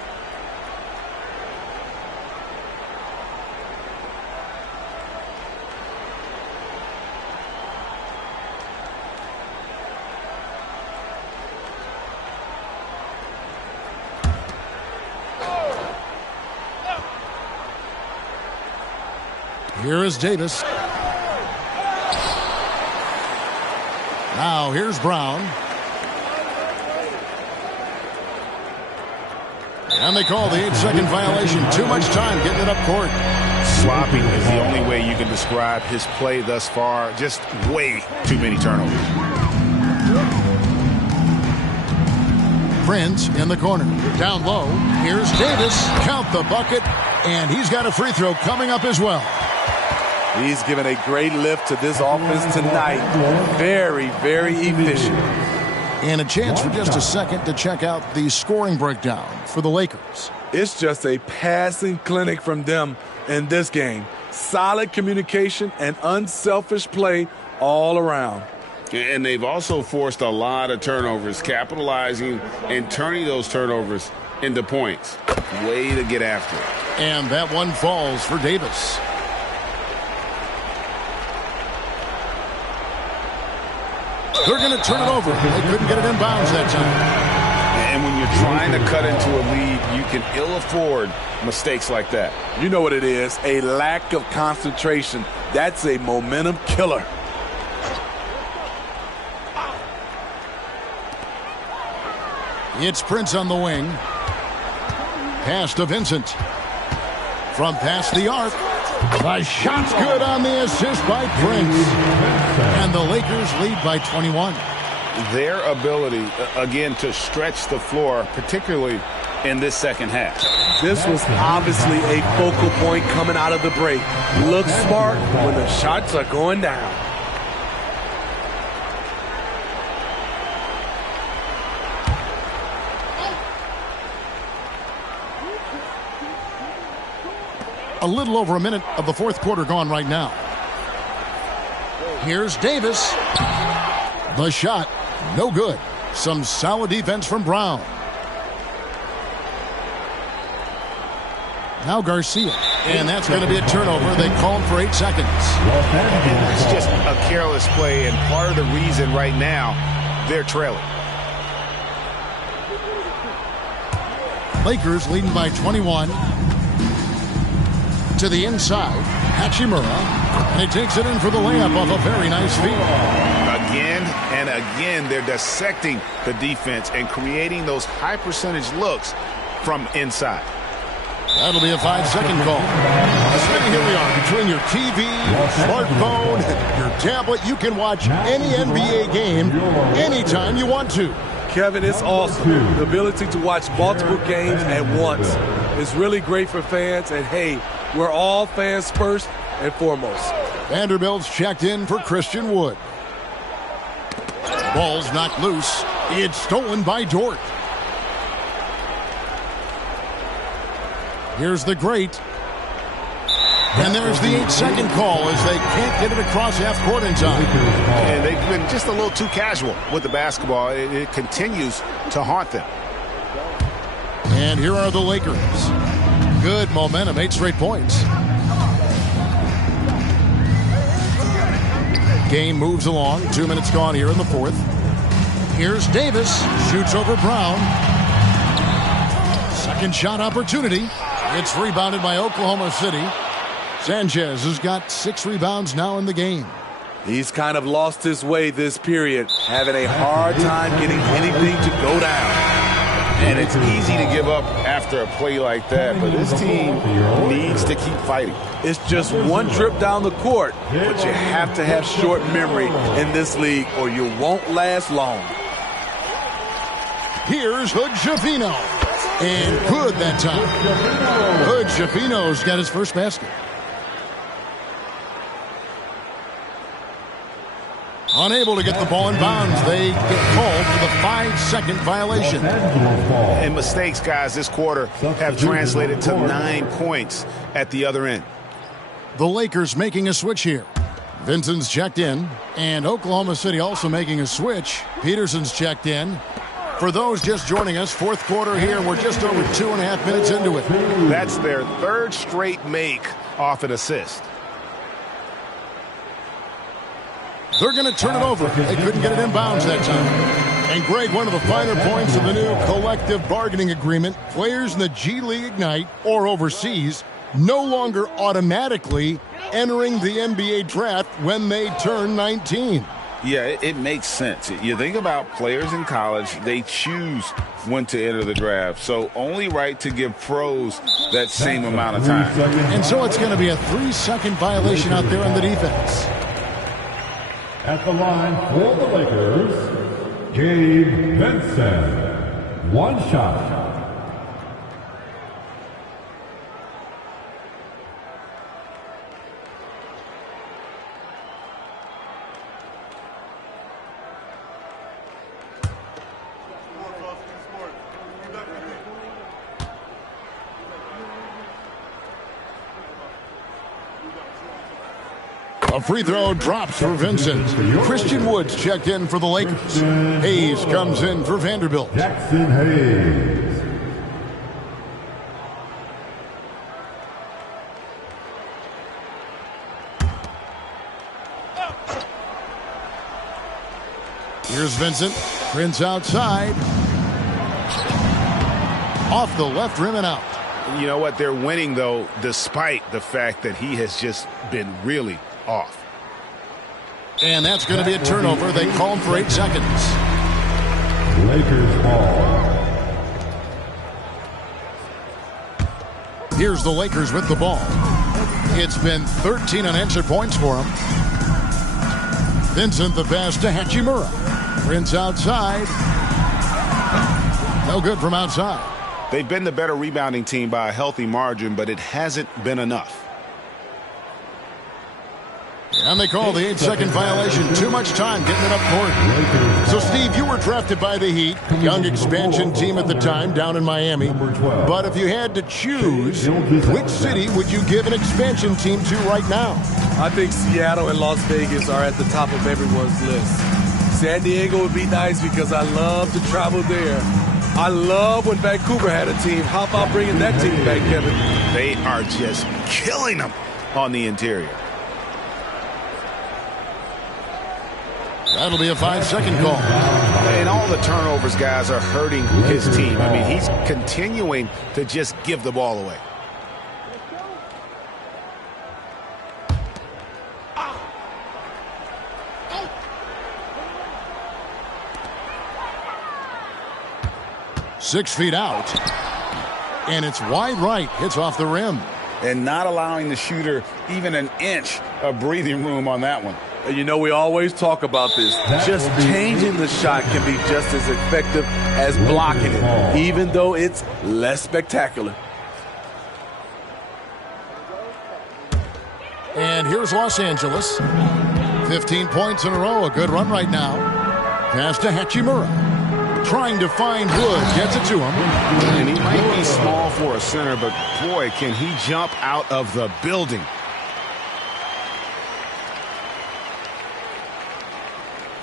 Here is Davis. Now here's Brown. And they call the 8-second violation. Too much time getting it up court. Sloppy is the only way you can describe his play thus far. Just way too many turnovers. Prince in the corner. Down low. Here's Davis. Count the bucket. And he's got a free throw coming up as well. He's given a great lift to this offense tonight. Very, very efficient. And a chance for just a second to check out the scoring breakdown for the Lakers. It's just a passing clinic from them in this game. Solid communication and unselfish play all around. And they've also forced a lot of turnovers, capitalizing and turning those turnovers into points. Way to get after it. And that one falls for Davis. They're going to turn it over. They couldn't get it in bounds that time. And when you're trying to cut into a lead, you can ill afford mistakes like that. You know what it is, a lack of concentration. That's a momentum killer. It's Prince on the wing. Pass to Vincent. From past the arc. The shot's good on the assist by Prince. And the Lakers lead by 21. Their ability, again, to stretch the floor, particularly in this second half. This was obviously a focal point coming out of the break. Look smart when the shots are going down. A little over a minute of the fourth quarter gone right now. Here's Davis. The shot, no good. Some solid defense from Brown. Now Garcia. And that's going to be a turnover. They call him for 8 seconds. And that's just a careless play, and part of the reason right now they're trailing. Lakers leading by 21. To the inside, Hachimura, and he takes it in for the layup off a very nice feed. Again and again, they're dissecting the defense and creating those high percentage looks from inside. That'll be a 5-second call. And here we are, between your TV, smartphone, your tablet, you can watch any NBA game anytime you want to. Kevin, it's awesome. The ability to watch multiple games at once is really great for fans, and hey, we're all fans first and foremost. Vanderbilt's checked in for Christian Wood. Ball's knocked loose. It's stolen by Dort. Here's the great. And there's the 8-second call as they can't get it across half court in time. And they've been just a little too casual with the basketball. It continues to haunt them. And here are the Lakers. Good momentum, 8 straight points. Game moves along. 2 minutes gone here in the fourth. Here's Davis. Shoots over Brown. Second shot opportunity. It's rebounded by Oklahoma City. Sanchez has got 6 rebounds now in the game. He's kind of lost his way this period, having a hard time getting anything to go down. And it's easy to give up after a play like that, but this team needs to keep fighting. It's just one trip down the court, but you have to have short memory in this league or you won't last long. Here's Hood Schifino. And good that time. Hood Schifino's got his first basket. Unable to get the ball in bounds. They get called for the 5-second violation. And mistakes, guys, this quarter have translated to 9 points at the other end. The Lakers making a switch here. Vincent's checked in. And Oklahoma City also making a switch. Peterson's checked in. For those just joining us, fourth quarter here. We're just over 2.5 minutes into it. That's their 3rd straight make off an assist. They're going to turn it over. They couldn't get it in bounds that time. And Greg, one of the finer points of the new collective bargaining agreement, players in the G League Ignite or overseas no longer automatically entering the NBA draft when they turn 19. Yeah, it makes sense. You think about players in college, they choose when to enter the draft. So only right to give pros that same amount of time. And so it's going to be a 3-second violation out there on the defense. At the line for the Lakers, Gabe Vincent. 1 shot. A free throw drops for Vincent. Christian Woods checked in for the Lakers. Hayes comes in for Vanderbilt. Jackson Hayes. Here's Vincent. Prince outside. Off the left rim and out. You know what? They're winning, though, despite the fact that he has just been really off. And that's going to be a turnover. They call him for 8 seconds. Lakers ball. Here's the Lakers with the ball. It's been 13 unanswered points for him. Vincent the pass to Hachimura. Prince outside. No good from outside. They've been the better rebounding team by a healthy margin, but it hasn't been enough. And they call the 8-second violation. Too much time getting it up court. So, Steve, you were drafted by the Heat, young expansion team at the time down in Miami. But if you had to choose, which city would you give an expansion team to right now? I think Seattle and Las Vegas are at the top of everyone's list. San Diego would be nice because I love to travel there. I love when Vancouver had a team. How about bringing that team back, Kevin? They are just killing them on the interior. That'll be a 5-second call. And all the turnovers, guys, are hurting his team. I mean, he's continuing to just give the ball away. Six feet out. And it's wide right. Hits off the rim. And not allowing the shooter even an inch of breathing room on that one. You know, we always talk about this. Just changing the shot can be just as effective as blocking it, even though it's less spectacular. And And here's Los Angeles. 15 points in a row. A good run right now. Pass to Hachimura. Trying to find Wood. Gets it to him. And he might be small for a center, but boy, can he jump out of the building.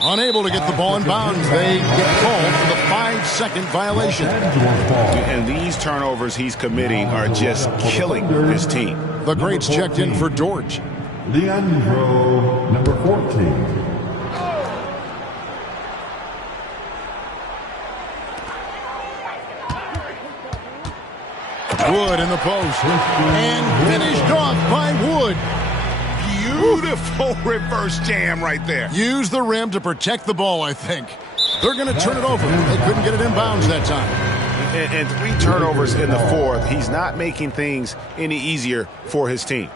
Unable to get the ball in bounds. They get called for the 5-second violation. And these turnovers he's committing are just killing his team. The greats checked in for Dort. Leandro, number 14. Wood in the post. And finished off by Wood. Beautiful reverse jam right there. Use the rim to protect the ball, I think. They're going to turn it over. They couldn't get it in bounds that time. And 3 turnovers in the fourth. He's not making things any easier for his team.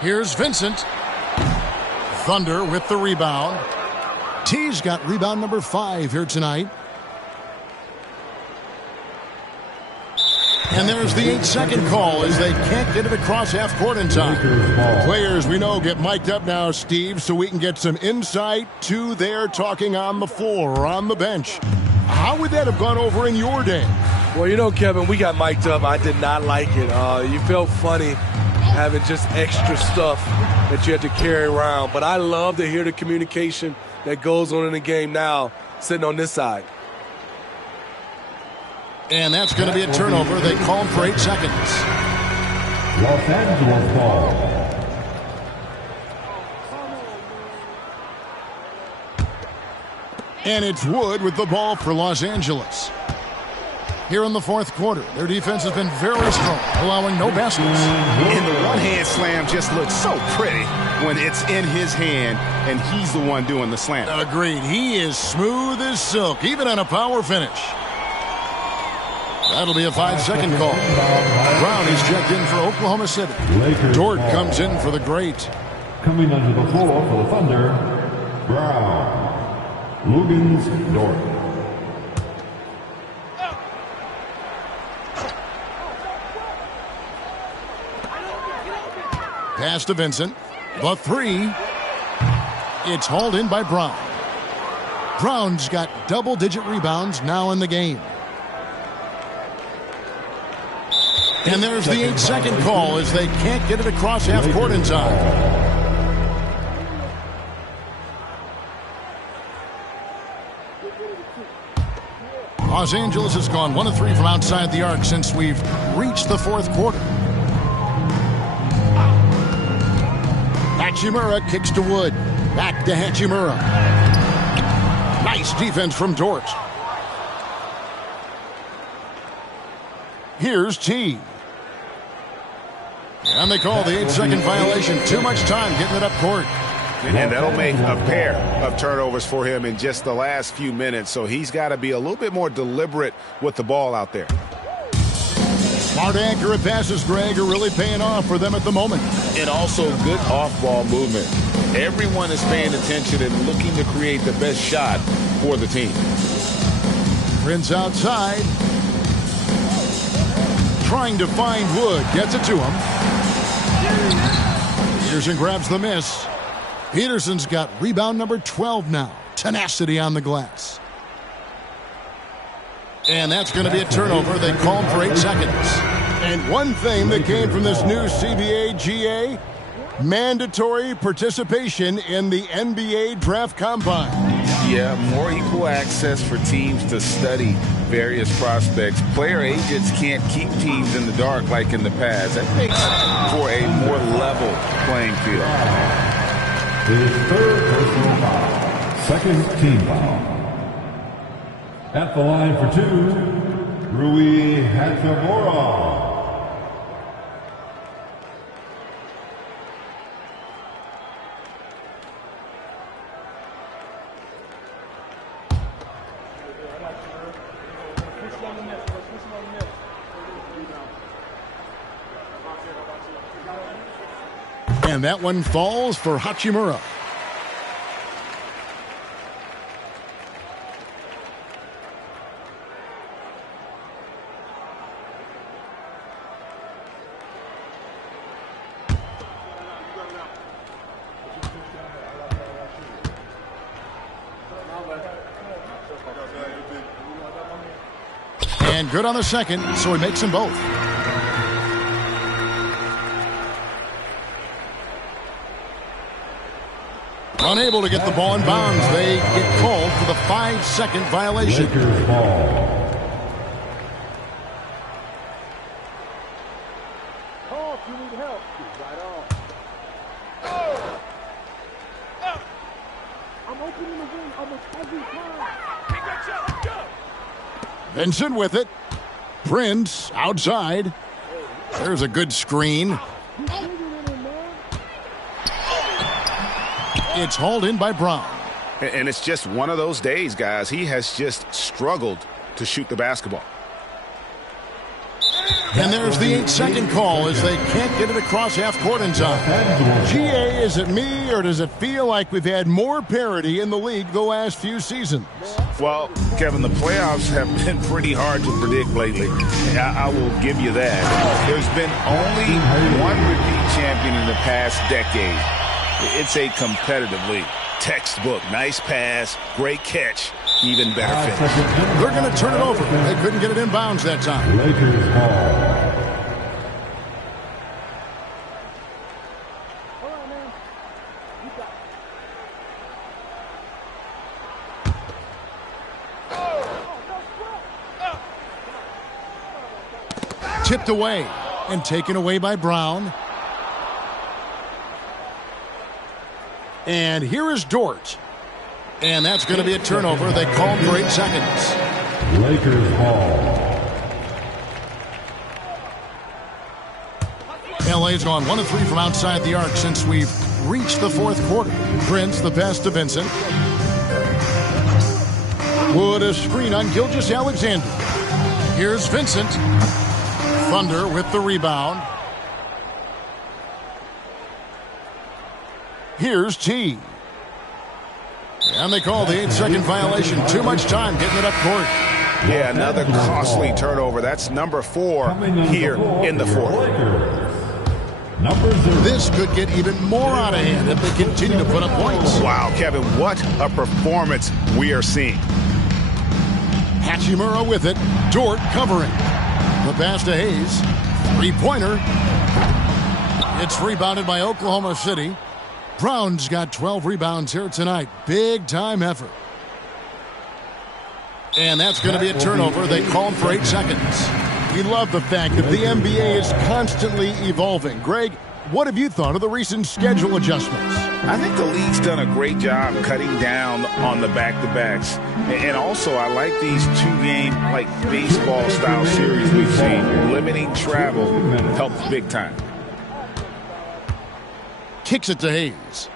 Here's Vincent. Thunder with the rebound. T's got rebound number 5 here tonight. And there's the 8-second call as they can't get it across half court in time. The players we know get mic'd up now, Steve, so we can get some insight to their talking on the floor or on the bench. How would that have gone over in your day? Well, you know, Kevin, we got mic'd up. I did not like it. You felt funny having just extra stuff that you had to carry around. But I love to hear the communication that goes on in the game now, sitting on this side. And that's going to be a turnover. They call him for 8 seconds. Los Angeles ball. And it's Wood with the ball for Los Angeles. Here in the fourth quarter, their defense has been very strong, allowing no baskets. And the one-hand slam just looks so pretty when it's in his hand and he's the one doing the slam. Agreed. He is smooth as silk, even on a power finish. That'll be a 5-second call. Brown is checked in for Oklahoma City. Dort comes in for the great. Coming onto the floor for the Thunder, Brown. Lugans, Dort. Pass to Vincent. The 3. It's hauled in by Brown. Brown's got double-digit rebounds now in the game. And there's the 8-second call as they can't get it across half court in time. Los Angeles has gone 1 of 3 from outside the arc since we've reached the fourth quarter. Hachimura kicks to Wood. Back to Hachimura. Nice defense from Dort. Here's T. And they call the 8-second violation. Too much time getting it up court. And that'll make a pair of turnovers for him in just the last few minutes. So he's got to be a little bit more deliberate with the ball out there. Smart, accurate passes, Greg, are really paying off for them at the moment. And also good off-ball movement. Everyone is paying attention and looking to create the best shot for the team. Prince outside. Trying to find Wood. Gets it to him. Peterson grabs the miss. Peterson's got rebound number 12 now. Tenacity on the glass. And that's going to be a turnover. They call him for 8 seconds. And one thing that came from this new CBA GA, mandatory participation in the NBA Draft Combine. Yeah, more equal access for teams to study various prospects. Player agents can't keep teams in the dark like in the past. That makes for a more level playing field. His third personal foul. Second team foul. At the line for 2, Rui Hachimura. And that one falls for Hachimura. And good on the second, so he makes them both. Unable to get the ball in bounds. They get called for the 5-second violation. Lakers ball. Vincent with it. Prince outside. There's a good screen. It's hauled in by Brown. And it's just one of those days, guys. He has just struggled to shoot the basketball. And there's the 8-second call as they can't get it across half court in time. GA, is it me or does it feel like we've had more parity in the league the last few seasons? Well, Kevin, the playoffs have been pretty hard to predict lately. I will give you that. There's been only one repeat champion in the past decade. It's a competitive league. Textbook, nice pass, great catch, even better finish. They're going to turn it over. They couldn't get it in bounds that time. Lakers ball. Tipped away and taken away by Brown. And here is Dort. And that's going to be a turnover. They called for 8 seconds. Lakers ball. LA's gone 1 of 3 from outside the arc since we've reached the fourth quarter. Prince, the pass to Vincent. Wood, a screen on Gilgeous-Alexander. Here's Vincent. Thunder with the rebound. Here's T. And they call the 8-second violation. Too much time getting it up court. Yeah, another costly turnover. That's number 4 here in the fourth. This could get even more out of hand if they continue to put up points. Wow, Kevin, what a performance we are seeing. Hachimura with it. Dort covering. The pass to Hayes. Three-pointer. It's rebounded by Oklahoma City. Brown's got 12 rebounds here tonight. Big-time effort. And that's going to be a turnover. They called for 8 seconds. We love the fact that the NBA is constantly evolving. Greg, what have you thought of the recent schedule adjustments? I think the league's done a great job cutting down on the back-to-backs. And also, I like these 2-game, like baseball-style series we've seen. Limiting travel helps big time. Kicks it to Hayes.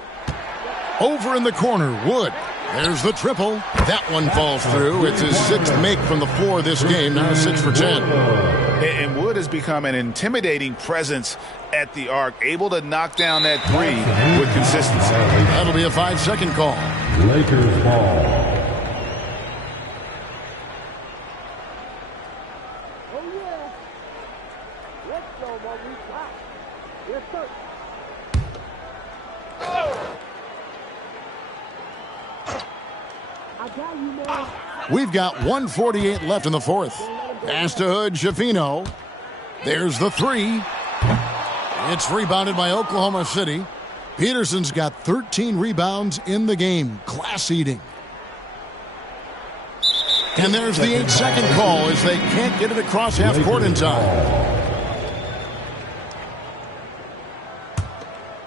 Over in the corner, Wood. There's the triple. That one falls through. It's his 6th make from the floor this game, now 6 for 10. And Wood has become an intimidating presence at the arc, able to knock down that 3 with consistency. That'll be a 5-second call. Lakers ball. We've got 1:48 left in the fourth. Pass to Hood, Schifino. There's the 3. It's rebounded by Oklahoma City. Peterson's got 13 rebounds in the game. Class eating. And there's the 8-second call as they can't get it across half court in time.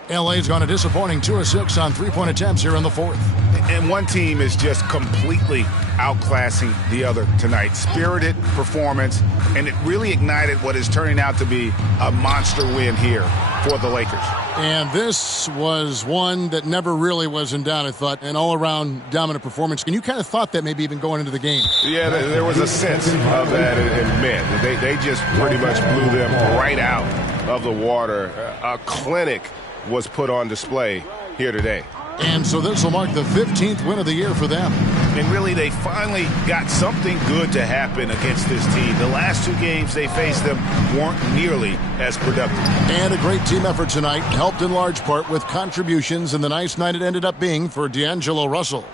LA's gone a disappointing 2 of 6 on 3-point attempts here in the fourth. And one team is just completely outclassing the other tonight. Spirited performance, and it really ignited what is turning out to be a monster win here for the Lakers. And this was one that never really was in doubt, I thought, an all-around dominant performance. And you kind of thought that maybe even going into the game. Yeah, there was a sense of that in men. They just pretty much blew them right out of the water. A clinic was put on display here today. And so this will mark the 15th win of the year for them. And really, they finally got something good to happen against this team. The last 2 games they faced them weren't nearly as productive. And a great team effort tonight, helped in large part with contributions, and the nice night it ended up being for D'Angelo Russell.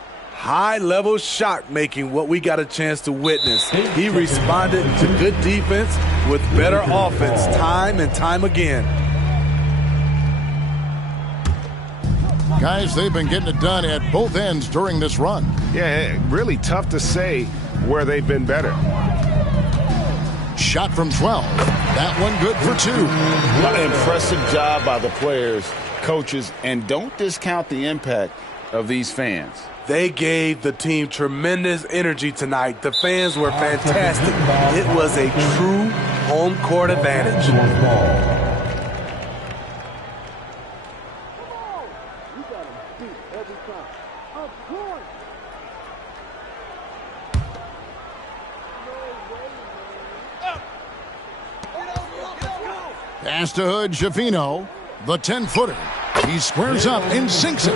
high-level shot making what we got a chance to witness. He responded to good defense with better offense time and time again. Guys, they've been getting it done at both ends during this run. Yeah, really tough to say where they've been better. Shot from 12. That one good for 2. An impressive job by the players, coaches, and don't discount the impact of these fans. They gave the team tremendous energy tonight. The fans were fantastic. It was a true home court advantage. Pass to Hood Schifino, the 10-footer. He squares up and sinks it.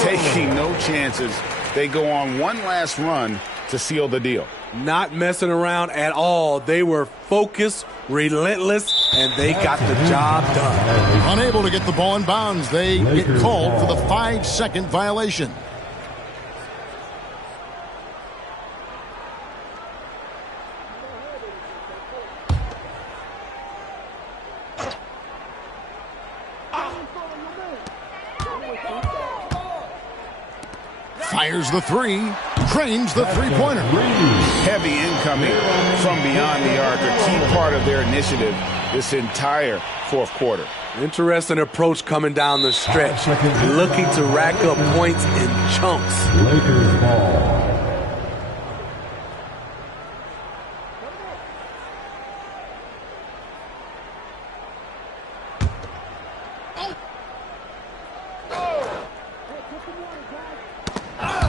Taking no chances. They go on one last run to seal the deal. Not messing around at all. They were focused, relentless, and they got the job done. Unable to get the ball in bounds, they get called for the 5-second violation. Fires the 3, trains the 3-pointer. Heavy incoming from beyond the arc, a key part of their initiative this entire fourth quarter. Interesting approach coming down the stretch, looking to rack up points in chunks. Lakers ball.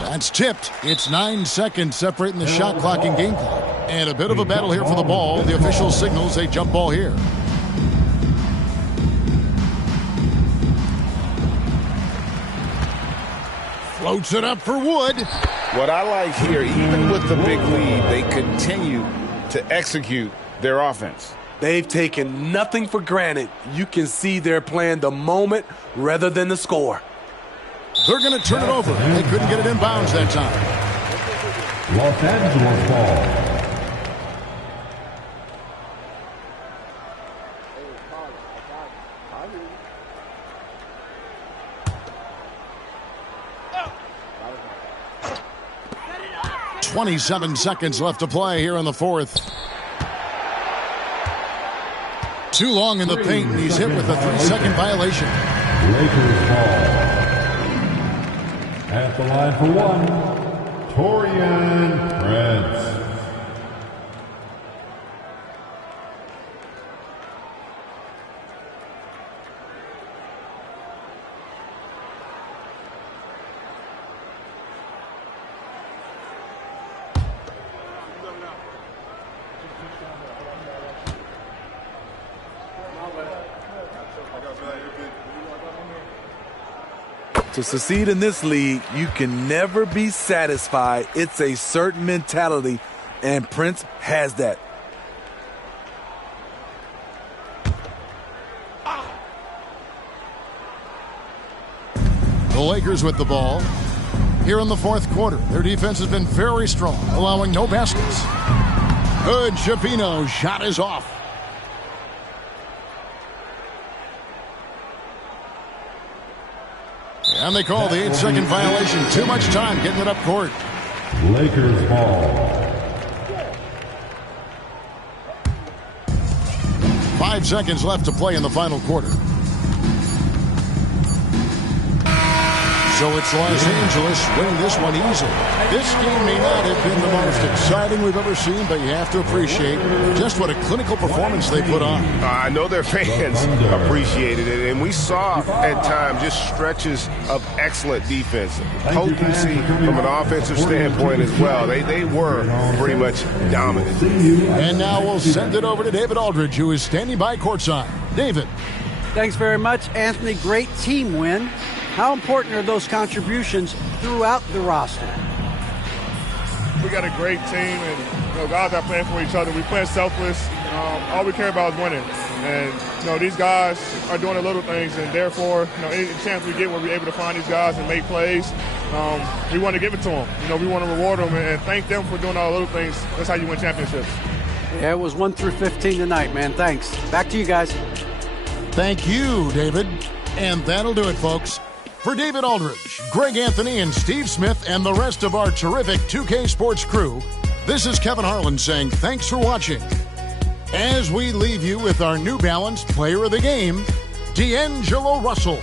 That's tipped. It's 9 seconds separating the shot clock and game clock. And a bit of a battle here for the ball. The official signals a jump ball here. Floats it up for Wood. What I like here, even with the big lead, they continue to execute their offense. They've taken nothing for granted. You can see they're playing the moment rather than the score. They're going to turn it over. They couldn't get it in bounds that time. Los Angeles ball. .27 seconds left to play here in the fourth. Too long in the paint, and he's hit with a 3-second violation. Lakers ball. At the line for one, Taurean Prince. To succeed in this league, you can never be satisfied. It's a certain mentality, and Prince has that. The Lakers with the ball. Here in the fourth quarter, their defense has been very strong, allowing no baskets. Hood Schifino, shot is off. And they call the 8-second violation. Too much time getting it up court. Lakers ball. 5 seconds left to play in the final quarter. So it's Los Angeles winning this one easily. This game may not have been the most exciting we've ever seen, but you have to appreciate just what a clinical performance they put on. I know their fans appreciated it, and we saw at times just stretches of excellent defense. Potency from an offensive standpoint as well. They were pretty much dominant. And now we'll send it over to David Aldridge, who is standing by courtside. David. Thanks very much, Anthony. Great team win. How important are those contributions throughout the roster? We got a great team, and guys are playing for each other. We play selfless. All we care about is winning. And, these guys are doing the little things, and therefore, any chance we get where we're able to find these guys and make plays, we want to give it to them. We want to reward them and thank them for doing all the little things. That's how you win championships. Yeah, it was 1 through 15 tonight, man. Thanks. Back to you guys. Thank you, David. And that'll do it, folks. For David Aldridge, Greg Anthony, and Steve Smith, and the rest of our terrific 2K Sports crew, this is Kevin Harlan saying thanks for watching. As we leave you with our New Balance Player of the Game, D'Angelo Russell.